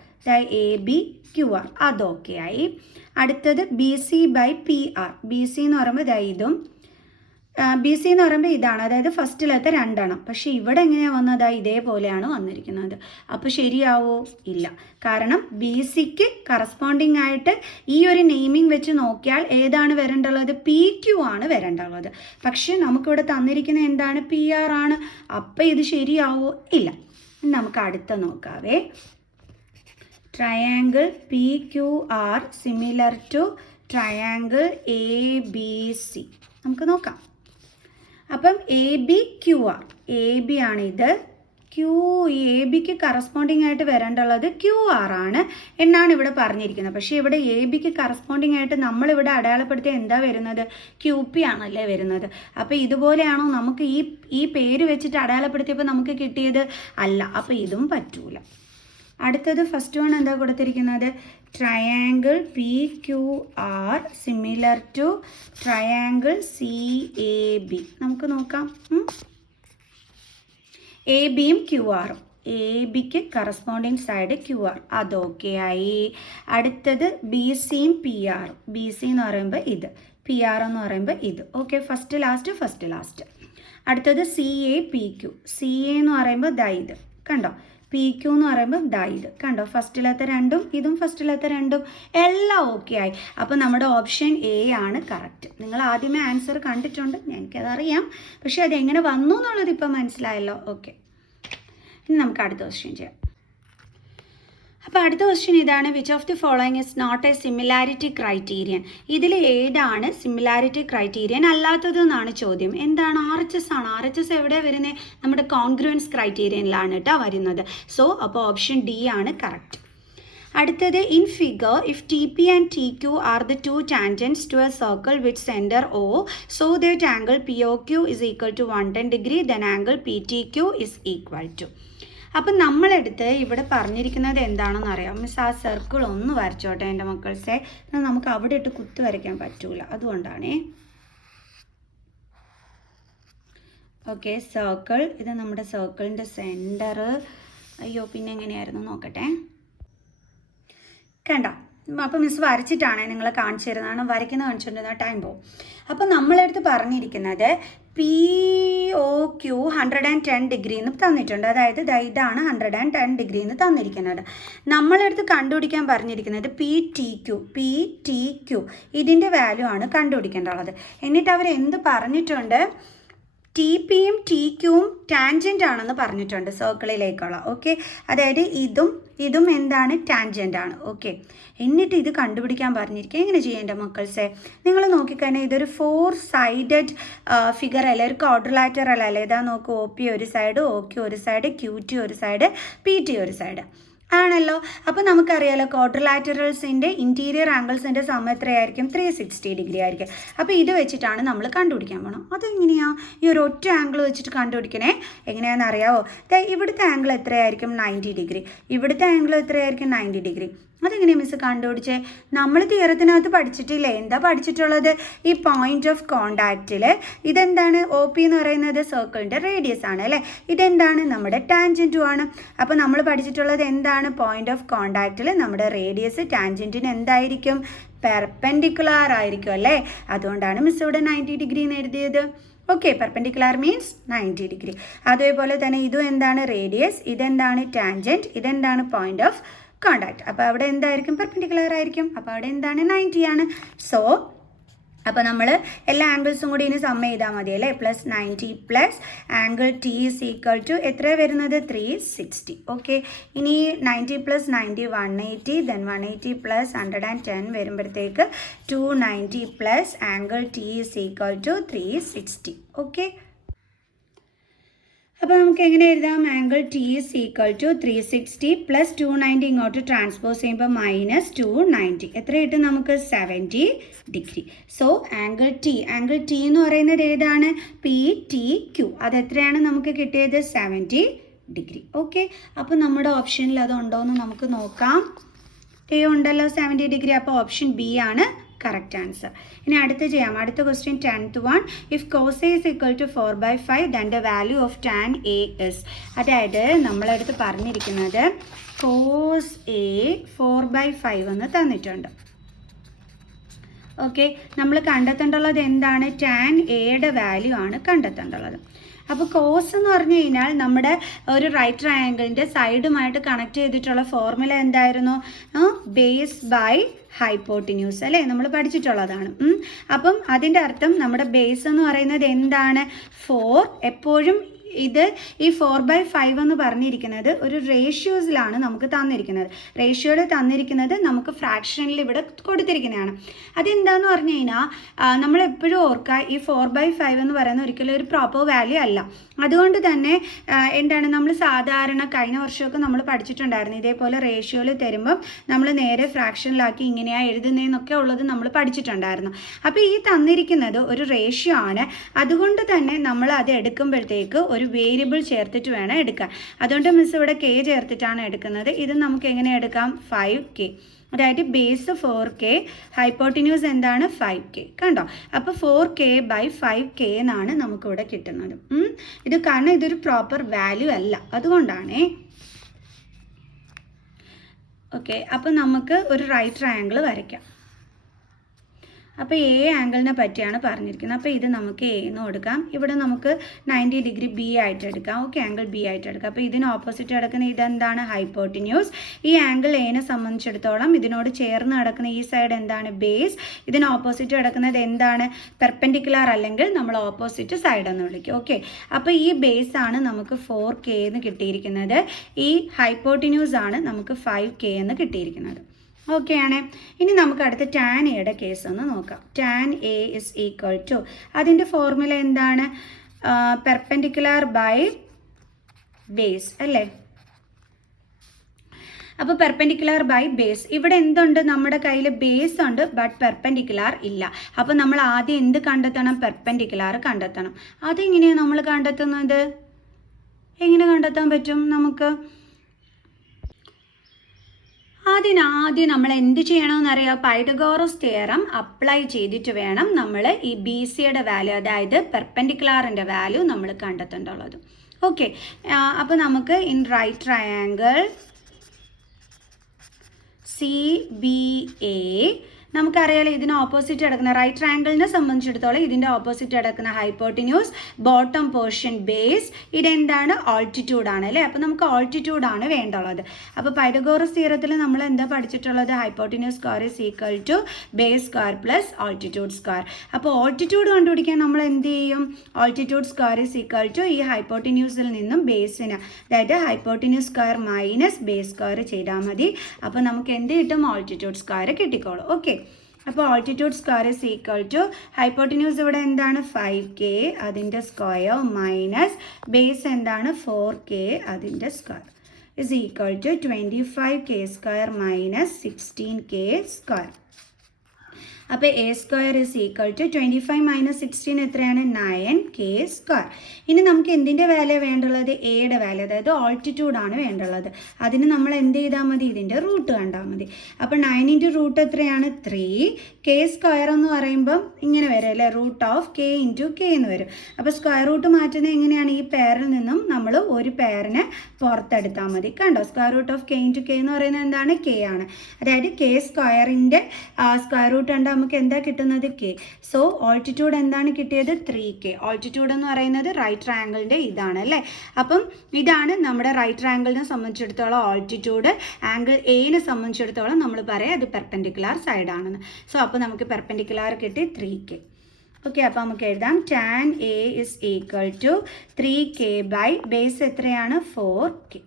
A B Q R, അതൊക്കെ ആയി. അടുത്തത് B C by P R. B C എന്ന് പറയുമ്പോൾ ഇതും ബി സി എന്ന് പറയുമ്പോൾ ഇതാണ്, അതായത് ഫസ്റ്റിലത്തെ രണ്ടെണ്ണം. പക്ഷേ ഇവിടെ എങ്ങനെയാണ് വന്നത്? ഇതേപോലെയാണ് വന്നിരിക്കുന്നത്. അപ്പോൾ ശരിയാവോ? ഇല്ല. കാരണം ബി സിക്ക് കറസ്പോണ്ടിങ് ആയിട്ട് ഈ ഒരു നെയിമിംഗ് വെച്ച് നോക്കിയാൽ ഏതാണ് വരേണ്ടുള്ളത്? പി ക്യു ആണ് വരേണ്ടുള്ളത്. പക്ഷേ നമുക്കിവിടെ തന്നിരിക്കുന്നത് എന്താണ്? പി ആർ ആണ്. അപ്പോൾ ഇത് ശരിയാവോ? ഇല്ല. നമുക്ക് അടുത്ത നോക്കാവേ. Triangle P Q R similar to triangle A B C. നമുക്ക് നോക്കാം. അപ്പം A B Q R, A B ആണ് ഇത്. എ ബിക്ക് കറസ്പോണ്ടിങ് ആയിട്ട് വരേണ്ടുള്ളത് ക്യു ആർ ആണ് എന്നാണ് ഇവിടെ പറഞ്ഞിരിക്കുന്നത്. പക്ഷേ ഇവിടെ എ ബിക്ക് കറസ്പോണ്ടിങ് ആയിട്ട് നമ്മളിവിടെ അടയാളപ്പെടുത്തിയ എന്താ വരുന്നത്? ക്യു പി ആണല്ലേ വരുന്നത്. അപ്പോൾ ഇതുപോലെയാണോ നമുക്ക് ഈ പേര് വെച്ചിട്ട് അടയാളപ്പെടുത്തിയപ്പോൾ നമുക്ക് കിട്ടിയത്? അല്ല. അപ്പോൾ ഇതും പറ്റൂല. അടുത്തത് ഫസ്റ്റ് വൺ എന്താ കൊടുത്തിരിക്കുന്നത്? Triangle P Q R similar to triangle C A B. നമുക്ക് നോക്കാം. എ ബിയും ക്യു ആറും, എ ബിക്ക് കറസ്പോണ്ടിങ് സൈഡ് ക്യു ആർ, അതൊക്കെ ആയി. അടുത്തത് ബി സിയും പി ആറും. ബി സി എന്ന് പറയുമ്പോൾ ഇത്, പി ആർ എന്ന് പറയുമ്പോൾ ഇത്. Okay, first last. അടുത്തത് C A P Q. C A എന്ന് പറയുമ്പോൾ ഇത് കണ്ടോ, പി ക്യു എന്ന് പറയുമ്പോൾ ഇത് കണ്ടോ, ഫസ്റ്റിലത്തെ രണ്ടും ഇതും ഫസ്റ്റിലത്തെ രണ്ടും എല്ലാം ഓക്കെ ആയി. അപ്പോൾ നമ്മുടെ ഓപ്ഷൻ എ ആണ് കറക്റ്റ്. നിങ്ങൾ ആദ്യമേ ആൻസർ കണ്ടിട്ടുണ്ട്, എനിക്കതറിയാം. പക്ഷേ അതെങ്ങനെ വന്നു എന്നുള്ളത് ഇപ്പം മനസ്സിലായല്ലോ. ഓക്കെ, ഇനി നമുക്ക് അടുത്ത ക്വസ്റ്റ്യൻ ചെയ്യാം. അപ്പോൾ അടുത്ത ക്വസ്റ്റ്യൻ ഇതാണ്. Which of the following is not a similarity criterion. ഇതിൽ ഏതാണ് സിമിലാരിറ്റി ക്രൈറ്റീരിയൻ അല്ലാത്തത് എന്നാണ് ചോദ്യം. എന്താണ്? ആർ എച്ച് എസ് ആണ്. ആർ എച്ച് എസ് എവിടെ വരുന്നത്? നമ്മുടെ കോൺഗ്രുവൻസ് ക്രൈറ്റീരിയനിലാണ് കേട്ടോ വരുന്നത്. സോ അപ്പോൾ ഓപ്ഷൻ ഡി ആണ് കറക്റ്റ്. അടുത്തത് in figure if T P and T Q R the two tangents to a circle with centre O, so that angle P O Q is equal to 110 degree, then angle P T Q is equal to. അപ്പം നമ്മളെടുത്ത് ഇവിടെ പറഞ്ഞിരിക്കുന്നത് എന്താണെന്ന് അറിയാം. Miss ആ circle ഒന്ന് വരച്ചോട്ടെ എൻ്റെ മക്കൾസെ. നമുക്ക് അവിടെ ഇട്ട് കുത്തി വരയ്ക്കാൻ പറ്റൂല, അതുകൊണ്ടാണേ. ഓക്കെ, സർക്കിൾ, ഇത് നമ്മുടെ സർക്കിളിൻ്റെ സെൻറ്റർ. അയ്യോ, പിന്നെ എങ്ങനെയായിരുന്നു നോക്കട്ടെ. കണ്ടോ? അപ്പോൾ മിസ് വരച്ചിട്ടാണ് നിങ്ങളെ കാണിച്ചു തരുന്നതാണ്. വരയ്ക്കുന്നത് കാണിച്ചുകൊണ്ടിരുന്ന ടൈം പോകും. അപ്പോൾ നമ്മളെടുത്ത് പറഞ്ഞിരിക്കുന്നത് പി ഒ ക്യു 110 ഡിഗ്രി എന്ന് തന്നിട്ടുണ്ട്. അതായത് ഇതാണ് 110 ഡിഗ്രി എന്ന് തന്നിരിക്കുന്നത്. നമ്മളെടുത്ത് കണ്ടുപിടിക്കാൻ പറഞ്ഞിരിക്കുന്നത് പി ടി ക്യു ഇതിൻ്റെ വാല്യൂ ആണ് കണ്ടുപിടിക്കേണ്ടത്. എന്നിട്ട് അവർ എന്ത് പറഞ്ഞിട്ടുണ്ട്? ടി പിയും ടി ക്യൂവും ടാൻജൻ്റ് ആണെന്ന് പറഞ്ഞിട്ടുണ്ട് സർക്കിളിലേക്കുള്ള. ഓക്കെ, അതായത് ഇതും എന്താണ്? ടാൻജൻ്റ് ആണ്. ഓക്കെ, എന്നിട്ട് ഇത് കണ്ടുപിടിക്കാൻ പറഞ്ഞിരിക്കുക. എങ്ങനെ ചെയ്യേണ്ട മക്കൾസെ? നിങ്ങൾ നോക്കിക്കഴിഞ്ഞാൽ ഇതൊരു 4 സൈഡഡ് ഫിഗർ അല്ലേ, ഒരു ക്വാഡ്രിലാറ്ററൽ അല്ലേ. ഇതാ നോക്കൂ, ഒ പി ഒരു സൈഡ്, ഒ ക്യു ഒരു സൈഡ്, ക്യു ടി ഒരു സൈഡ്, പി ടി ഒരു സൈഡ് ആണല്ലോ. അപ്പോൾ നമുക്കറിയാലോ ക്വാഡ്രിലാറ്ററൽസിൻ്റെ ഇൻറ്റീരിയർ ആംഗിൾസിൻ്റെ സം എത്രയായിരിക്കും? 360 ഡിഗ്രി ആയിരിക്കും. അപ്പോൾ ഇത് വെച്ചിട്ടാണ് നമ്മൾ കണ്ടുപിടിക്കാൻ പോകണം. അതെങ്ങനെയാണ്? ഈ ഒരു ഒറ്റ ആംഗിൾ വെച്ചിട്ട് കണ്ടുപിടിക്കണേ. എങ്ങനെയാണെന്ന് അറിയാവോ? ഇവിടുത്തെ ആംഗിൾ എത്രയായിരിക്കും? 90 ഡിഗ്രി. ഇവിടുത്തെ ആംഗിൾ എത്രയായിരിക്കും? 90 ഡിഗ്രി. അതെങ്ങനെയാണ് മിസ് കണ്ടുപിടിച്ചേ? നമ്മൾ തിയറത്തിനകത്ത് പഠിച്ചിട്ടില്ലേ? എന്താ പഠിച്ചിട്ടുള്ളത്? ഈ പോയിന്റ് ഓഫ് കോണ്ടാക്റ്റിൽ ഇതെന്താണ്? ഒ പി എന്ന് പറയുന്നത് സർക്കിളിൻ്റെ റേഡിയസ് ആണ് അല്ലേ. ഇതെന്താണ്? നമ്മുടെ ടാൻജൻറ്റും ആണ്. അപ്പോൾ നമ്മൾ പഠിച്ചിട്ടുള്ളത് എന്താണ്? പോയിന്റ് ഓഫ് കോണ്ടാക്റ്റിൽ നമ്മുടെ റേഡിയസ് ടാൻജൻറ്റിന് എന്തായിരിക്കും? പെർപെൻഡിക്കുലർ ആയിരിക്കും അല്ലേ. അതുകൊണ്ടാണ് മിസ് ഇവിടെ 90 ഡിഗ്രി എന്ന് എഴുതിയത്. Okay, perpendicular means 90 degree. അതേപോലെ തന്നെ ഇതും എന്താണ് റേഡിയസ്, ഇതെന്താണ് ടാൻജൻറ്റ്, ഇതെന്താണ് പോയിന്റ് ഓഫ് കോണ്ടാക്ട്. അപ്പോൾ അവിടെ എന്തായിരിക്കും പെർപെൻഡിക്കുലർ ആയിരിക്കും. അപ്പോൾ അവിടെ എന്താണ് 90 ആണ്. സോ അപ്പോൾ നമ്മൾ എല്ലാ ആംഗിൾസും കൂടി ഇനി സം ചെയ്താൽ മതി അല്ലേ. Plus 90 plus angle T is equal to എത്ര വരുന്നത് 360. ഓക്കെ, ഇനി 90 പ്ലസ് 90 180, ദെൻ 180 പ്ലസ് 110 വരുമ്പോഴത്തേക്ക് 290 plus angle T is equal to 360. Okay, അപ്പോൾ നമുക്ക് എങ്ങനെ എഴുതാം? Angle T is equal to 360 plus 290 ഇങ്ങോട്ട് ട്രാൻസ്പോസ് ചെയ്യുമ്പോൾ മൈനസ് 290 എത്ര കിട്ടും നമുക്ക്? 70 ഡിഗ്രി. സോ ആംഗിൾ ടി എന്ന് പറയുന്നത് ഏതാണ്? P T Q. അതെത്രയാണ് നമുക്ക് കിട്ടിയത്? 70 ഡിഗ്രി. ഓക്കെ, അപ്പോൾ നമ്മുടെ ഓപ്ഷനിൽ അതുണ്ടോ എന്ന് നമുക്ക് നോക്കാം. എ ഉണ്ടല്ലോ 70 ഡിഗ്രി. അപ്പോൾ ഓപ്ഷൻ ബി ആണ് കറക്റ്റ് ആൻസർ. ഇനി അടുത്ത് ചെയ്യാം. അടുത്ത question 10th one. If cos A is equal to 4/5 then the value of tan A is. അതായത് നമ്മളടുത്ത് പറഞ്ഞിരിക്കുന്നത് കോസ് എ 4/5 എന്ന് തന്നിട്ടുണ്ട്. ഓക്കെ, നമ്മൾ കണ്ടെത്തേണ്ടുള്ളത് എന്താണ്? ടാൻ എയുടെ വാല്യൂ ആണ് കണ്ടെത്തേണ്ടുള്ളത്. അപ്പോൾ കോസ് എന്ന് പറഞ്ഞു കഴിഞ്ഞാൽ നമ്മുടെ ഒരു റൈറ്റ് ട്രയാങ്കിളിൻ്റെ സൈഡുമായിട്ട് കണക്ട് ചെയ്തിട്ടുള്ള ഫോർമുല എന്തായിരുന്നു? ബേസ് ബൈ ഹൈപ്പോട്ടിന്യൂസ് അല്ലേ, നമ്മൾ പഠിച്ചിട്ടുള്ളതാണ്. അപ്പം അതിൻ്റെ അർത്ഥം നമ്മുടെ ബേസ് എന്ന് പറയുന്നത് എന്താണ്? 4. എപ്പോഴും ഇത് ഈ 4/5 എന്ന് പറഞ്ഞിരിക്കുന്നത് ഒരു റേഷ്യോസിലാണ് നമുക്ക് തന്നിരിക്കുന്നത്. റേഷ്യോയിൽ തന്നിരിക്കുന്നത് നമുക്ക് ഫ്രാക്ഷനിൽ ഇവിടെ കൊടുത്തിരിക്കുന്നതാണ്. അതെന്താന്ന് പറഞ്ഞു കഴിഞ്ഞാൽ നമ്മളെപ്പോഴും ഓർക്കുക, ഈ 4/5 എന്ന് പറയുന്നത് ഒരിക്കലും ഒരു പ്രോപ്പർ വാല്യൂ അല്ല. അതുകൊണ്ട് തന്നെ എന്താണ് നമ്മൾ സാധാരണ കഴിഞ്ഞ വർഷമൊക്കെ നമ്മൾ പഠിച്ചിട്ടുണ്ടായിരുന്നു. ഇതേപോലെ റേഷ്യോയിൽ തരുമ്പം നമ്മൾ നേരെ ഫ്രാക്ഷനിലാക്കി ഇങ്ങനെയാണ് എഴുതുന്നതെന്നൊക്കെ ഉള്ളത് നമ്മൾ പഠിച്ചിട്ടുണ്ടായിരുന്നു. അപ്പോൾ ഈ തന്നിരിക്കുന്നത് ഒരു റേഷ്യോ ആണ്. അതുകൊണ്ട് തന്നെ നമ്മൾ അത് എടുക്കുമ്പോഴത്തേക്ക് ഒരു വേരിയബിൾ ചേർത്തിട്ട് വേണം എടുക്കാൻ. അതുകൊണ്ട് മിസ് ഇവിടെ കെ ചേർത്തിട്ടാണ് എടുക്കുന്നത്. ഇത് നമുക്ക് എങ്ങനെ എടുക്കാം? 5k. അതായത് ബേസ് 4k, ഹൈപ്പോട്ടിന്യൂസ് എന്താണ്? 5k. കണ്ടോ? അപ്പോൾ 4k/5k എന്നാണ് നമുക്കിവിടെ കിട്ടുന്നത്. ഇത് കാരണം ഇതൊരു പ്രോപ്പർ വാല്യൂ അല്ല, അതുകൊണ്ടാണേ. ഓക്കെ, അപ്പോൾ നമുക്ക് ഒരു റൈറ്റ് ട്രയാങ്കിൾ വരയ്ക്കാം. അപ്പോൾ എ ആംഗിളിനെ പറ്റിയാണ് പറഞ്ഞിരിക്കുന്നത്. അപ്പോൾ ഇത് നമുക്ക് എ എന്ന് കൊടുക്കാം. ഇവിടെ നമുക്ക് 90 ഡിഗ്രി ബി ആയിട്ട് എടുക്കാം. ഓക്കെ, ആംഗിൾ ബി ആയിട്ട് എടുക്കാം. അപ്പോൾ ഇതിന് ഓപ്പോസിറ്റ് കിടക്കുന്ന ഇതെന്താണ്? ഹൈപ്പോട്ടിന്യൂസ്. ഈ ആംഗിൾ എനെ സംബന്ധിച്ചിടത്തോളം ഇതിനോട് ചേർന്ന് കിടക്കുന്ന ഈ സൈഡ് എന്താണ്? ബേസ്. ഇതിന് ഓപ്പോസിറ്റ് കിടക്കുന്നത് എന്താണ്? പെർപെൻഡിക്കുലർ, അല്ലെങ്കിൽ നമ്മൾ ഓപ്പോസിറ്റ് സൈഡ് എന്ന് വിളിക്കും. ഓക്കെ, അപ്പോൾ ഈ ബേസ് ആണ് നമുക്ക് 4k എന്ന് കിട്ടിയിരിക്കുന്നത്. ഈ ഹൈപ്പോട്ടിന്യൂസ് ആണ് നമുക്ക് 5k എന്ന് കിട്ടിയിരിക്കുന്നത്. ഓക്കെ ആണ്. ഇനി നമുക്ക് അടുത്ത ടാൻ എയുടെ കേസ് ഒന്ന് നോക്കാം. Tan A is equal to, അതിൻ്റെ ഫോർമുല എന്താണ്? പെർപെൻഡിക്കുലർ ബൈ ബേസ് അല്ലേ. അപ്പോൾ പെർപെൻഡിക്കുലർ ബൈ ബേസ്. ഇവിടെ എന്തുണ്ട്? നമ്മുടെ കയ്യിൽ ബേസ് ഉണ്ട്, ബട്ട് പെർപെൻഡിക്കുലർ ഇല്ല. അപ്പോൾ നമ്മൾ ആദ്യം എന്ത് കണ്ടെത്തണം? പെർപെൻഡിക്കുലർ കണ്ടെത്തണം. അതെങ്ങനെയാണ് നമ്മൾ കണ്ടെത്തുന്നത്? എങ്ങനെ കണ്ടെത്താൻ പറ്റും നമുക്ക്? അതിനാദ്യം നമ്മൾ എന്ത് ചെയ്യണമെന്നറിയാം? പൈതഗോറസ് തിയറം അപ്ലൈ ചെയ്തിട്ട് വേണം നമ്മൾ ഈ ബി സിയുടെ വാല്യൂ, അതായത് പെർപെൻഡിക്കുലറിൻ്റെ വാല്യൂ നമ്മൾ കണ്ടെത്തേണ്ടുള്ളത്. ഓക്കെ, അപ്പോൾ നമുക്ക് ഇൻ റൈറ്റ് ട്രയാങ്കിൾ CBA നമുക്കറിയാലോ ഇതിന് ഓപ്പോസിറ്റ് കിടക്കുന്ന റൈറ്റ് ട്രയാങ്കിളിനെ സംബന്ധിച്ചിടത്തോളം ഇതിൻ്റെ ഓപ്പോസിറ്റ് കിടക്കുന്ന ഹൈപ്പോട്ടിന്യൂസ്, ബോട്ടം പോർഷൻ ബേസ്, ഇതെന്താണ്? ഓൾട്ടിറ്റ്യൂഡാണ് അല്ലേ. അപ്പോൾ നമുക്ക് ഓൾട്ടിറ്റ്യൂഡാണ് വേണ്ടുള്ളത്. അപ്പോൾ പൈതഗോറസ് തിയറത്തിൽ നമ്മൾ എന്താ പഠിച്ചിട്ടുള്ളത്? Hypotenuse square is equal to base square plus altitude square. അപ്പോൾ ഓൾട്ടിറ്റ്യൂഡ് കണ്ടുപിടിക്കാൻ നമ്മൾ എന്ത് ചെയ്യും? Altitude square is equal to ഈ ഹൈപ്പോട്ടിന്യൂസിൽ നിന്നും ബേസിന്, അതായത് hypotenuse square minus base square ചെയ്താൽ മതി. അപ്പോൾ നമുക്ക് എന്ത് കിട്ടും? ഓൾട്ടിറ്റ്യൂഡ് സ്ക്വയർ കിട്ടിക്കോളും. ഓക്കെ, അപ്പോൾ altitude square is equal to hypotenuse ഇവിടെ എന്താണ്? 5k അതിൻ്റെ സ്ക്വയർ മൈനസ് ബേസ് എന്താണ്? 4k അതിൻ്റെ square is equal to 25k square minus 16k square. അപ്പോൾ A square is equal to 25 minus 16 എത്രയാണ്? 9k square. ഇനി നമുക്ക് എന്തിൻ്റെ വാല്യൂ വേണ്ടുള്ളത്? എയുടെ വാല്യൂ, അതായത് ഓൾട്ടിറ്റ്യൂഡാണ് വേണ്ടുള്ളത്. അതിന് നമ്മൾ എന്ത് ചെയ്താൽ മതി? ഇതിൻ്റെ റൂട്ട് കണ്ടാൽ മതി. അപ്പോൾ 9 റൂട്ട് എത്രയാണ്? 3. k സ്ക്വയർ എന്ന് പറയുമ്പം ഇങ്ങനെ വരും അല്ലേ, root of k into k എന്ന് വരും. അപ്പോൾ സ്ക്വയർ റൂട്ട് മാറ്റുന്നത് എങ്ങനെയാണ്? ഈ പെയറിൽ നിന്നും നമ്മൾ ഒരു പെയറിനെ പുറത്തെടുത്താൽ മതി. കണ്ടോ? Square root of k into k എന്ന് പറയുന്നത് എന്താണ്? k ആണ്. അതായത് k സ്ക്വയറിൻ്റെ സ്ക്വയർ റൂട്ട് കണ്ടാൽ നമുക്ക് എന്താ കിട്ടുന്നത്? കെ. സോ ഓൾട്ടിറ്റ്യൂഡ് എന്താണ് കിട്ടിയത്? 3K. ഓൾട്ടിറ്റ്യൂഡ് എന്ന് പറയുന്നത് റൈറ്റ് ട്രയാങ്കിളിൻ്റെ ഇതാണ് അല്ലേ. അപ്പം ഇതാണ് നമ്മുടെ റൈറ്റ് ട്രയാങ്കിളിനെ സംബന്ധിച്ചിടത്തോളം ഓൾട്ടിറ്റ്യൂഡ്. ആംഗിൾ എനെ സംബന്ധിച്ചിടത്തോളം നമ്മൾ പറയാം അത് പെർപെൻഡിക്കുലർ സൈഡാണെന്ന്. സോ അപ്പോൾ നമുക്ക് പെർപെൻഡിക്കുലർ കിട്ടി 3K. ഓക്കെ, അപ്പോൾ നമുക്ക് എഴുതാം tan A is equal to 3K by base എത്രയാണ്? 4K.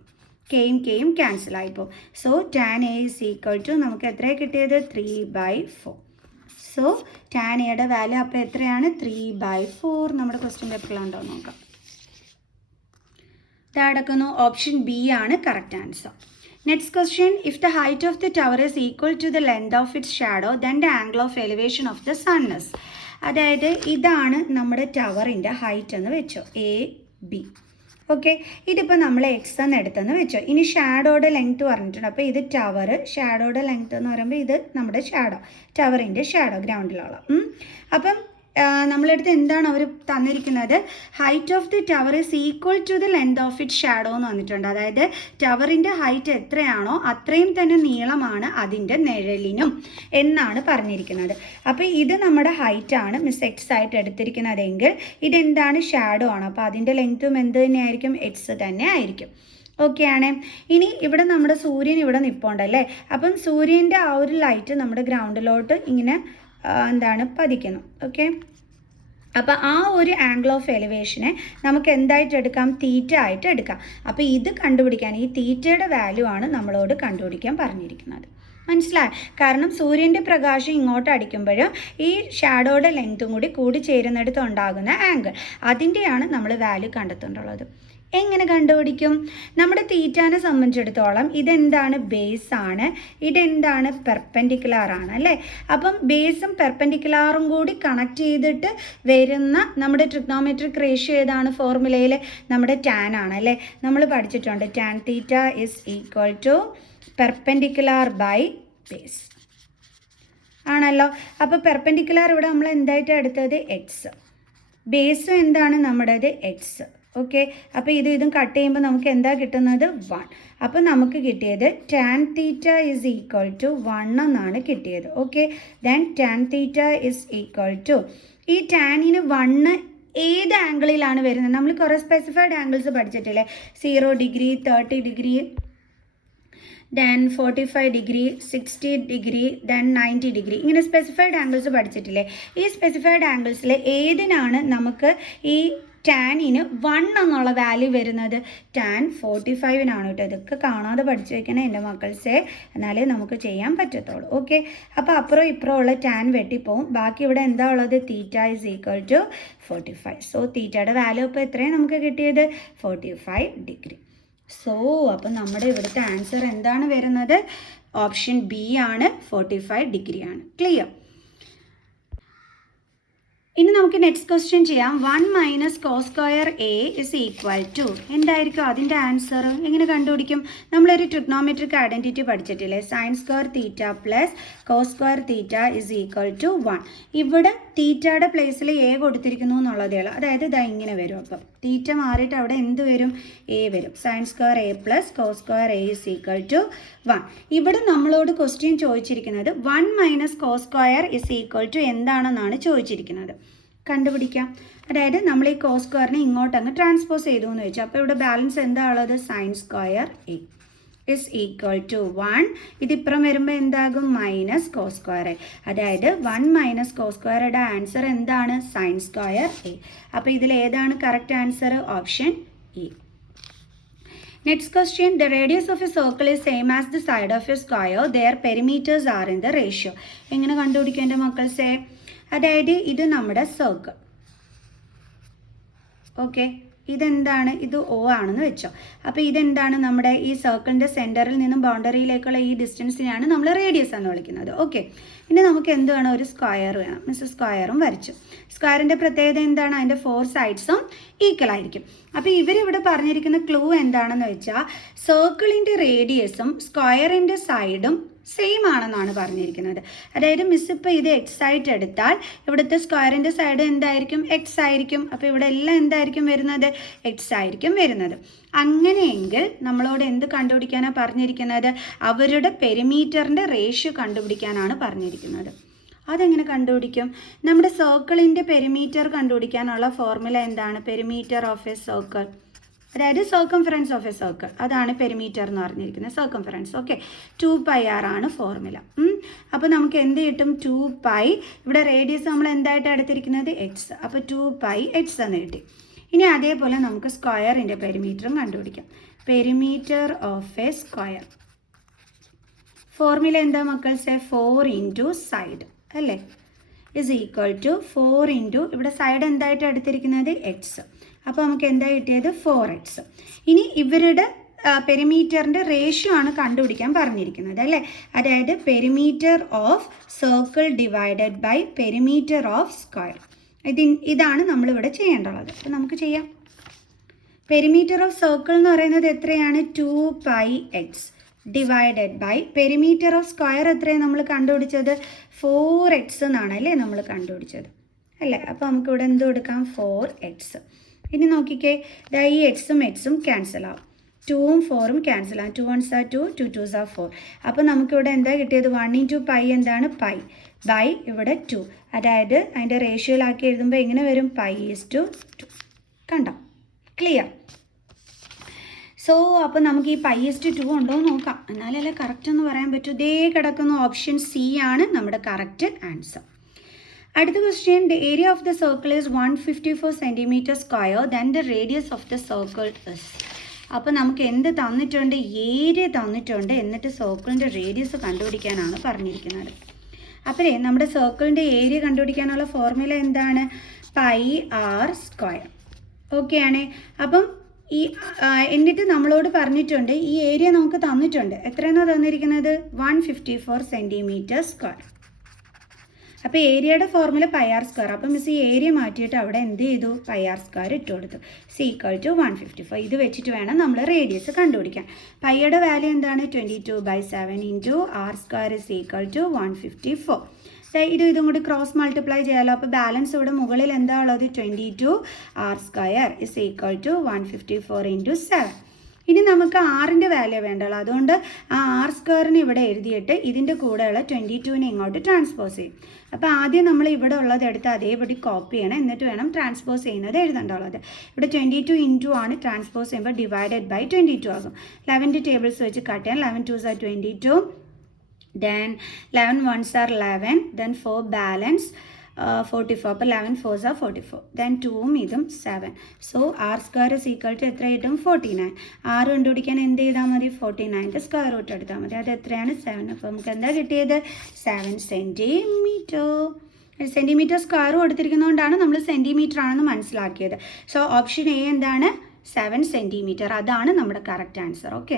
കെയും കെയും ക്യാൻസൽ ആയിപ്പോൾ. So tan A is equal to നമുക്ക് എത്രയാണ് കിട്ടിയത്? 3/4. സോ tan Aയുടെ വാല്യൂ അപ്പോൾ എത്രയാണ്? 3/4. നമ്മുടെ ക്വസ്റ്റ്യൻ പേപ്പറിലുണ്ടോ നോക്കാം. ഇതടക്കുന്നു ഓപ്ഷൻ ബി ആണ് correct answer. Next question, if the height of the tower is equal to the length of its shadow then the angle of elevation of the sun is. അതായത് ഇതാണ് നമ്മുടെ ടവറിൻ്റെ ഹൈറ്റ് എന്ന് വെച്ചോ, AB. Okay, ഇതിപ്പോൾ നമ്മൾ X എന്ന് എടുത്തെന്ന് വെച്ചോ. ഇനി ഷാഡോയുടെ ലെങ്ത്ത് പറഞ്ഞിട്ടുണ്ട്. അപ്പോൾ ഇത് ടവർ, ഷാഡോയുടെ ലെങ്ത്ത് എന്ന് പറയുമ്പോൾ ഇത് നമ്മുടെ ഷാഡോ, ടവറിൻ്റെ ഷാഡോ ഗ്രൗണ്ടിലുള്ള. അപ്പം നമ്മളെടുത്ത് എന്താണ് അവർ തന്നിരിക്കുന്നത്? Height of the tower is equal to the length of it shadow എന്ന് വന്നിട്ടുണ്ട്. അതായത് ടവറിൻ്റെ ഹൈറ്റ് എത്രയാണോ അത്രയും തന്നെ നീളമാണ് അതിൻ്റെ നിഴലിനും എന്നാണ് പറഞ്ഞിരിക്കുന്നത്. അപ്പോൾ ഇത് നമ്മുടെ ഹൈറ്റാണ് മിസ് എക്സ് ആയിട്ട് എടുത്തിരിക്കുന്നതെങ്കിൽ ഇതെന്താണ്? ഷാഡോ ആണ്. അപ്പോൾ അതിൻ്റെ ലെങ്ത്തും എന്ത് തന്നെയായിരിക്കും? എക്സ് തന്നെ ആയിരിക്കും. ഓക്കെ ആണ്. ഇനി ഇവിടെ നമ്മുടെ സൂര്യൻ ഇവിടെ നിൽപ്പുണ്ടല്ലേ. അപ്പം സൂര്യൻ്റെ ആ ഒരു ലൈറ്റ് നമ്മുടെ ഗ്രൗണ്ടിലോട്ട് ഇങ്ങനെ എന്താണ് പതിക്കുന്നു. ഓക്കെ, അപ്പോൾ ആ ഒരു ആംഗിൾ ഓഫ് എലിവേഷനെ നമുക്ക് എന്തായിട്ട് എടുക്കാം? തീറ്റ ആയിട്ട് എടുക്കാം. അപ്പോൾ ഇത് കണ്ടുപിടിക്കാൻ ഈ തീറ്റയുടെ വാല്യൂ ആണ് നമ്മളോട് കണ്ടുപിടിക്കാൻ പറഞ്ഞിരിക്കുന്നത്. മനസ്സിലായി? കാരണം സൂര്യൻ്റെ പ്രകാശം ഇങ്ങോട്ട് അടിക്കുമ്പോൾ ഈ ഷാഡോയുടെ ലെങ്ത്തും കൂടി ചേരുന്നിടത്ത് ഉണ്ടാകുന്ന ആംഗിൾ, അതിൻ്റെയാണ് നമ്മൾ വാല്യൂ കണ്ടെത്തേണ്ടുള്ളത്. എങ്ങനെ കണ്ടുപിടിക്കും? നമ്മുടെ തീറ്റാനെ സംബന്ധിച്ചിടത്തോളം ഇതെന്താണ്? ബേസ് ആണ്. ഇതെന്താണ്? പെർപെൻഡിക്കുലർ ആണ് അല്ലേ. അപ്പം ബേസും പെർപെൻഡിക്കുലറും കൂടി കണക്ട് ചെയ്തിട്ട് വരുന്ന നമ്മുടെ ട്രിഗ്നോമെട്രിക് റേഷ്യോ ഏതാണ് ഫോർമുലയിൽ? നമ്മുടെ ടാൻ ആണ് അല്ലേ. നമ്മൾ പഠിച്ചിട്ടുണ്ട് tan theta is equal to perpendicular by base ആണല്ലോ. അപ്പോൾ പെർപെൻഡിക്കുലർ ഇവിടെ നമ്മൾ എന്തായിട്ടാണ് എടുത്തത്? എക്സ്. ബേസും എന്താണ് നമ്മുടേത്? എക്സ്. ഓക്കെ, അപ്പോൾ ഇതും കട്ട് ചെയ്യുമ്പോൾ നമുക്ക് എന്താ കിട്ടുന്നത്? 1. അപ്പോൾ നമുക്ക് കിട്ടിയത് tan theta is equal to 1 എന്നാണ് കിട്ടിയത്. Okay, then tan theta is equal to ഈ ടാനിന് 1 ഏത് ആംഗിളിലാണ് വരുന്നത്? നമ്മൾ കുറേ സ്പെസിഫൈഡ് ആംഗിൾസ് പഠിച്ചിട്ടില്ലേ? 0 degree, 30 degree, then 45 degree, 60 degree, then 90 degree, ഇങ്ങനെ സ്പെസിഫൈഡ് ആംഗിൾസ് പഠിച്ചിട്ടില്ലേ? ഈ സ്പെസിഫൈഡ് ആംഗിൾസിൽ ഏതിനാണ് നമുക്ക് ഈ ടാനിന് 1 എന്നുള്ള വാല്യൂ വരുന്നത്? ടാൻ 45നാണ് കേട്ടോ. ഇതൊക്കെ കാണാതെ പഠിച്ചു വയ്ക്കണം എൻ്റെ മക്കൾസേ, എന്നാലേ നമുക്ക് ചെയ്യാൻ പറ്റത്തുള്ളൂ. ഓക്കെ, അപ്പോൾ അപ്പുറം ഇപ്പുറം ഉള്ള ടാൻ വെട്ടിപ്പോവും. ബാക്കി ഇവിടെ എന്താ ഉള്ളത്? Theta is equal to 45. So തീറ്റയുടെ വാല്യൂ ഇപ്പോൾ എത്രയാണ് നമുക്ക് കിട്ടിയത്? 45 ഡിഗ്രി. സോ അപ്പം നമ്മുടെ ഇവിടുത്തെ ആൻസർ എന്താണ് വരുന്നത്? ഓപ്ഷൻ ബി ആണ്, 45 ഡിഗ്രിയാണ്. ക്ലിയർ? ഇനി നമുക്ക് നെക്സ്റ്റ് ക്വസ്റ്റ്യൻ ചെയ്യാം. 1 minus cos square A is equal to എന്തായിരിക്കും അതിൻ്റെ ആൻസർ? എങ്ങനെ കണ്ടുപിടിക്കും? നമ്മളൊരു ട്രിഗ്നോമെട്രിക് ഐഡൻറ്റിറ്റി പഠിച്ചിട്ടില്ലേ? Sine square theta plus cos square theta is equal to 1. ഇവിടെ തീറ്റയുടെ പ്ലേസിൽ എ കൊടുത്തിരിക്കുന്നു എന്നുള്ളതേ ഉള്ളൂ. അതായത് ഇതാ ഇങ്ങനെ വരും. അപ്പം തീറ്റ മാറിയിട്ട് അവിടെ എന്ത് വരും? എ വരും. Sine square A plus cos square A is equal to 1. ഇവിടെ നമ്മളോട് ക്വസ്റ്റ്യൻ ചോദിച്ചിരിക്കുന്നത് 1 minus cos square is equal to എന്താണെന്നാണ് ചോദിച്ചിരിക്കുന്നത്. കണ്ടുപിടിക്കാം. അതായത് നമ്മൾ ഈ കോസ് സ്ക്വയറിനെ ഇങ്ങോട്ട് അങ്ങ് ട്രാൻസ്പോസ് ചെയ്തു എന്ന് വെച്ചു. അപ്പോൾ ഇവിടെ ബാലൻസ് എന്താ ഉള്ളത്? Sine square A is equal to 1. ഇതിപ്പുറം വരുമ്പോൾ എന്താകും? Minus cos square A. അതായത് 1 മൈനസ് കോസ് സ്ക്വയറുടെ ആൻസർ എന്താണ്? Sine square A. അപ്പോൾ ഇതിൽ ഏതാണ് correct answer? Option E. Next question, the radius of a circle is same as the side of a square, their perimeters are in the ratio. എങ്ങനെ കണ്ടുപിടിക്കും എൻ്റെ മക്കൾസേ? അതായത് ഇത് നമ്മുടെ സർക്കിൾ. ഓക്കെ, ഇതെന്താണ്? ഇത് O ആണെന്ന് വെച്ചോ. അപ്പോൾ ഇതെന്താണ്? നമ്മുടെ ഈ സർക്കിളിൻ്റെ സെൻറ്ററിൽ നിന്നും ബൗണ്ടറിയിലേക്കുള്ള ഈ ഡിസ്റ്റൻസിനെയാണ് നമ്മൾ റേഡിയസ് എന്ന് വിളിക്കുന്നത്. ഓക്കെ, ഇനി നമുക്ക് എന്ത് വേണം? ഒരു സ്ക്വയർ വേണം. മിസ് സ്ക്വയറും വരച്ചു. സ്ക്വയറിൻ്റെ പ്രത്യേകത എന്താണ്? അതിൻ്റെ 4 സൈഡ്സും ഈക്വൽ ആയിരിക്കും. അപ്പോൾ ഇവരിവിടെ പറഞ്ഞിരിക്കുന്ന ക്ലൂ എന്താണെന്ന് വെച്ചാൽ സർക്കിളിൻ്റെ റേഡിയസും സ്ക്വയറിൻ്റെ സൈഡും സെയിം ആണെന്നാണ് പറഞ്ഞിരിക്കുന്നത്. അതായത് മിസ് ഇപ്പോൾ ഇത് എക്സ് ആയിട്ട് എടുത്താൽ ഇവിടുത്തെ സ്ക്വയറിൻ്റെ സൈഡ് എന്തായിരിക്കും? എക്സ് ആയിരിക്കും. അപ്പോൾ ഇവിടെ എല്ലാം എന്തായിരിക്കും വരുന്നത്? എക്സ് ആയിരിക്കും വരുന്നത്. അങ്ങനെയെങ്കിൽ നമ്മളോട് എന്ത് കണ്ടുപിടിക്കാനാണ് പറഞ്ഞിരിക്കുന്നത്? അവരുടെ പെരിമീറ്ററിൻ്റെ റേഷ്യോ കണ്ടുപിടിക്കാനാണ് പറഞ്ഞിരിക്കുന്നത്. അതെങ്ങനെ കണ്ടുപിടിക്കും? നമ്മുടെ സർക്കിളിൻ്റെ പെരിമീറ്റർ കണ്ടുപിടിക്കാനുള്ള ഫോർമുല എന്താണ്? പെരിമീറ്റർ ഓഫ് എ സർക്കിൾ, അതായത് സർക്കംഫറൻസ് ഓഫ് എ സർക്കിൾ, അതാണ് പെരിമീറ്റർ എന്ന് പറഞ്ഞിരിക്കുന്നത്, സർക്കംഫറൻസ്. ഓക്കെ, 2πr ആണ് ഫോർമുല. അപ്പോൾ നമുക്ക് എന്ത് കിട്ടും? 2π, ഇവിടെ റേഡിയസ് നമ്മൾ എന്തായിട്ടാണ് എടുത്തിരിക്കുന്നത്? എക്സ്, അപ്പോൾ 2πx എന്ന് കിട്ടി. ഇനി അതേപോലെ നമുക്ക് സ്ക്വയറിൻ്റെ പെരിമീറ്ററും കണ്ടുപിടിക്കാം. Perimeter of a square formula എന്താ മക്കൾസെ? 4 ഇൻറ്റു സൈഡ് അല്ലേ, ഇസ് ഈക്വൽ ടു 4 ഇൻറ്റു ഇവിടെ സൈഡ് എന്തായിട്ട് എടുത്തിരിക്കുന്നത്? എക്സ്, അപ്പോൾ നമുക്ക് എന്താ കിട്ടിയത്? 4x. ഇനി ഇവരുടെ പെരിമീറ്ററിൻ്റെ റേഷ്യോ ആണ് കണ്ടുപിടിക്കാൻ പറഞ്ഞിരിക്കുന്നത് അല്ലേ, അതായത് perimeter of circle divided by perimeter of square. ഇതാണ് നമ്മളിവിടെ ചെയ്യേണ്ടത്. അപ്പോൾ നമുക്ക് ചെയ്യാം. പെരിമീറ്റർ ഓഫ് സർക്കിൾ എന്ന് പറയുന്നത് എത്രയാണ്? 2πx divided by perimeter of square എത്രയാണ് നമ്മൾ കണ്ടുപിടിച്ചത്? 4x എന്നാണ് അല്ലേ നമ്മൾ കണ്ടുപിടിച്ചത് അല്ലേ. അപ്പോൾ നമുക്കിവിടെ എന്ത് കൊടുക്കാം? 4x. ഇനി നോക്കിക്കേ, ഈ എക്സും എക്സും ക്യാൻസൽ ആവും, 2ഉം 4ഉം ക്യാൻസൽ ആവും, 2 1s are 2, 2 2s are 4. അപ്പോൾ നമുക്കിവിടെ എന്താ കിട്ടിയത്? 1 ഇൻറ്റു പൈ എന്താണ്? പൈ ബൈ ഇവിടെ 2, അതായത് അതിൻ്റെ റേഷ്യോയിലാക്കി എഴുതുമ്പോൾ എങ്ങനെ വരും? π/2. കണ്ടോ? ക്ലിയർ? സോ അപ്പോൾ നമുക്ക് ഈ π/2 ഉണ്ടോ എന്ന് നോക്കാം, എന്നാലല്ലേ കറക്റ്റ് എന്ന് പറയാൻ പറ്റൂ. ഇതേ കിടക്കുന്ന ഓപ്ഷൻ സി ആണ് നമ്മുടെ കറക്റ്റ് ആൻസർ. അടുത്ത question, the area of the circle is 154 centimetre square, then the radius of the circle is. അപ്പോൾ നമുക്ക് എന്ത് തന്നിട്ടുണ്ട്? ഏരിയ തന്നിട്ടുണ്ട്, എന്നിട്ട് സർക്കിളിൻ്റെ റേഡിയസ് കണ്ടുപിടിക്കാനാണ് പറഞ്ഞിരിക്കുന്നത്. അപ്പോഴേ നമ്മുടെ സർക്കിളിൻ്റെ ഏരിയ കണ്ടുപിടിക്കാനുള്ള ഫോർമുല എന്താണ്? πr². ഓക്കെ ആണേ. അപ്പം എന്നിട്ട് നമ്മളോട് പറഞ്ഞിട്ടുണ്ട് ഈ ഏരിയ നമുക്ക് തന്നിട്ടുണ്ട്. എത്രയെന്നാണ് തന്നിരിക്കുന്നത്? 154 സെൻറ്റിമീറ്റർ സ്ക്വയർ. അപ്പോൾ ഏരിയയുടെ ഫോർമുല πr². അപ്പം മിസ് ഈ ഏരിയ മാറ്റിയിട്ട് അവിടെ എന്ത് ചെയ്തു? πr² ഇട്ട് കൊടുത്തു. = 154. ഇത് വെച്ചിട്ട് വേണം നമ്മൾ റേഡിയസ് കണ്ടുപിടിക്കാൻ. പൈയുടെ വാല്യൂ എന്താണ്? 22/7 ഇൻറ്റു r² = 154. ഇതും കൂടി ക്രോസ് മൾട്ടിപ്ലൈ ചെയ്യാമല്ലോ. അപ്പോൾ ബാലൻസ് ഇവിടെ മുകളിൽ എന്താ ഉള്ളത്? 22 r² = 154 ഇൻറ്റു 7. ഇനി നമുക്ക് ആറിൻ്റെ വാല്യൂ വേണ്ടല്ലോ, അതുകൊണ്ട് ആ r² ഇവിടെ എഴുതിയിട്ട് ഇതിൻ്റെ കൂടെയുള്ള 22നെ ഇങ്ങോട്ട് ട്രാൻസ്പോസ് ചെയ്യും. അപ്പോൾ ആദ്യം നമ്മൾ ഇവിടെ ഉള്ളത് എടുത്ത് അതേപടി കോപ്പി ചെയ്യണം, എന്നിട്ട് വേണം ട്രാൻസ്പോസ് ചെയ്യുന്നത് എഴുതേണ്ടുള്ളത്. ഇവിടെ 22 ഇൻറ്റു ആണ്, ട്രാൻസ്പോസ് ചെയ്യുമ്പോൾ ഡിവൈഡഡ് ബൈ 22 ആകും. 11 ടേബിൾസ് വെച്ച് കട്ട് ചെയ്യാം. 11 2s are 22, then 11 1s are 11, then 4 balance 44. അപ്പോൾ 11 4s are 44, then 2ഉം ഇതും 7. സോ r² എത്ര കിട്ടും? 49. 6 കണ്ടുപിടിക്കാൻ എന്ത് ചെയ്താൽ മതി? 49ൻ്റെ സ്ക്വയർ റൂട്ട് എടുത്താൽ മതി. അത് എത്രയാണ്? 7. അപ്പോൾ നമുക്ക് എന്താ കിട്ടിയത്? 7 സെൻറ്റിമീറ്റർ. സെൻറ്റിമീറ്റർ സ്ക്വയർ കൊടുത്തിരിക്കുന്നതുകൊണ്ടാണ് നമ്മൾ സെൻറ്റിമീറ്റർ ആണെന്ന് മനസ്സിലാക്കിയത്. സോ ഓപ്ഷൻ എ എന്താണ്? 7 സെൻറ്റിമീറ്റർ. അതാണ് നമ്മുടെ കറക്റ്റ് ആൻസർ. ഓക്കെ,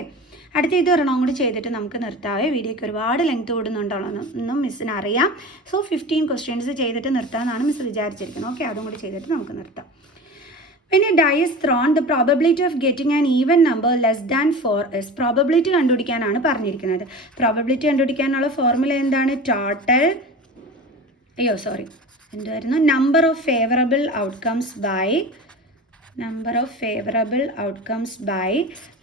അടുത്ത ഇത് ഒരെണ്ണം കൂടി ചെയ്തിട്ട് നമുക്ക് നിർത്താവേ. വീഡിയോയ്ക്ക് ഒരുപാട് ലെങ്ത് കൂടുന്നുണ്ടോയെന്നും മിസ്സിന് അറിയാം. സോ 15 ക്വസ്റ്റ്യൻസ് ചെയ്തിട്ട് നിർത്താമെന്നാണ് മിസ് വിചാരിച്ചിരിക്കുന്നത്. ഓക്കെ, അതും കൂടി ചെയ്തിട്ട് നമുക്ക് നിർത്താം. When a die is thrown, the probability of getting an even number less than 4 is. Probability കണ്ടുപിടിക്കാനാണ് പറഞ്ഞിരിക്കുന്നത്. പ്രോബബിലിറ്റി കണ്ടുപിടിക്കാനുള്ള ഫോർമുല എന്താണ്? എന്തായിരുന്നു? Number of favourable outcomes by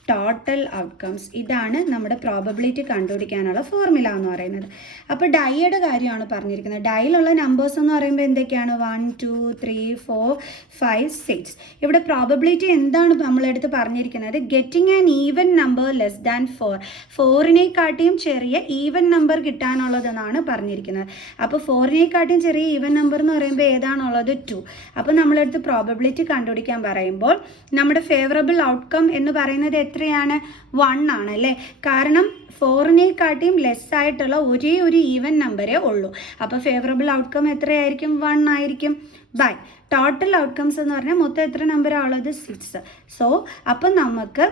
total outcomes. ഇതാണ് നമ്മുടെ പ്രോബബിലിറ്റി കണ്ടുപിടിക്കാനുള്ള ഫോർമുല എന്ന് പറയുന്നത്. അപ്പോൾ ഡൈയുടെ കാര്യമാണ് പറഞ്ഞിരിക്കുന്നത്. ഡൈയിലുള്ള നമ്പേഴ്സ് എന്ന് പറയുമ്പോൾ എന്തൊക്കെയാണ്? 1 2 3 4 5 6. ഇവിടെ പ്രോബബിലിറ്റി എന്താണ് നമ്മളെടുത്ത് പറഞ്ഞിരിക്കുന്നത്? Getting an even number less than 4. 4-നെക്കാട്ടിയും ചെറിയ ഈവൻ നമ്പർ കിട്ടാനുള്ളതെന്നാണ് പറഞ്ഞിരിക്കുന്നത്. അപ്പോൾ 4-നെക്കാട്ടിയും ചെറിയ ഈവൻ നമ്പർ എന്ന് പറയുമ്പോൾ ഏതാണുള്ളത്? 2. അപ്പോൾ നമ്മളെടുത്ത് പ്രോബബിലിറ്റി കണ്ടുപിടിക്കാൻ പറയുമ്പോൾ നമ്മുടെ ഫേവറബിൾ ഔട്ട്കം എന്ന് പറയുന്നത് എത്രയാണ്? 1 ആണല്ലേ. കാരണം 4-നെക്കാട്ടിയും ലെസ് ആയിട്ടുള്ള ഒരേ ഒരു ഈവൻ നമ്പരേ ഉള്ളൂ. അപ്പോൾ ഫേവറബിൾ ഔട്ട്കം എത്രയായിരിക്കും? 1 ആയിരിക്കും. ബൈ ടോട്ടൽ ഔട്ട്കംസ് എന്ന് പറഞ്ഞാൽ മൊത്തം എത്ര നമ്പറാണ് ഉള്ളത്? 6. സോ അപ്പം നമുക്ക്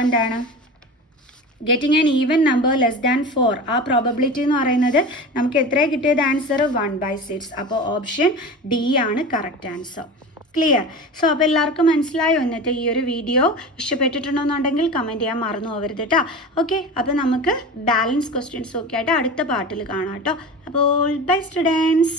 എന്താണ്? Getting an even number less than 4, ആ പ്രോബബിലിറ്റി എന്ന് പറയുന്നത് നമുക്ക് എത്രയാണ് കിട്ടിയത്? ആൻസർ 1/6. അപ്പോൾ ഓപ്ഷൻ ഡി ആണ് കറക്റ്റ് ആൻസർ. ക്ലിയർ? സോ അപ്പോൾ എല്ലാവർക്കും മനസ്സിലായോ ഇന്നത്തെ ഈ ഒരു വീഡിയോ? ഇഷ്ടപ്പെട്ടിട്ടുണ്ടോയെന്നുണ്ടെങ്കിൽ കമൻറ്റ് ചെയ്യാൻ മറന്നു പോകരുത് കേട്ടോ. ഓക്കെ, അപ്പോൾ നമുക്ക് ബാലൻസ് ക്വസ്റ്റ്യൻസ് ഒക്കെ ആയിട്ട് അടുത്ത പാർട്ടിൽ കാണാം കേട്ടോ. അപ്പോൾ ബൈ സ്റ്റുഡൻസ്.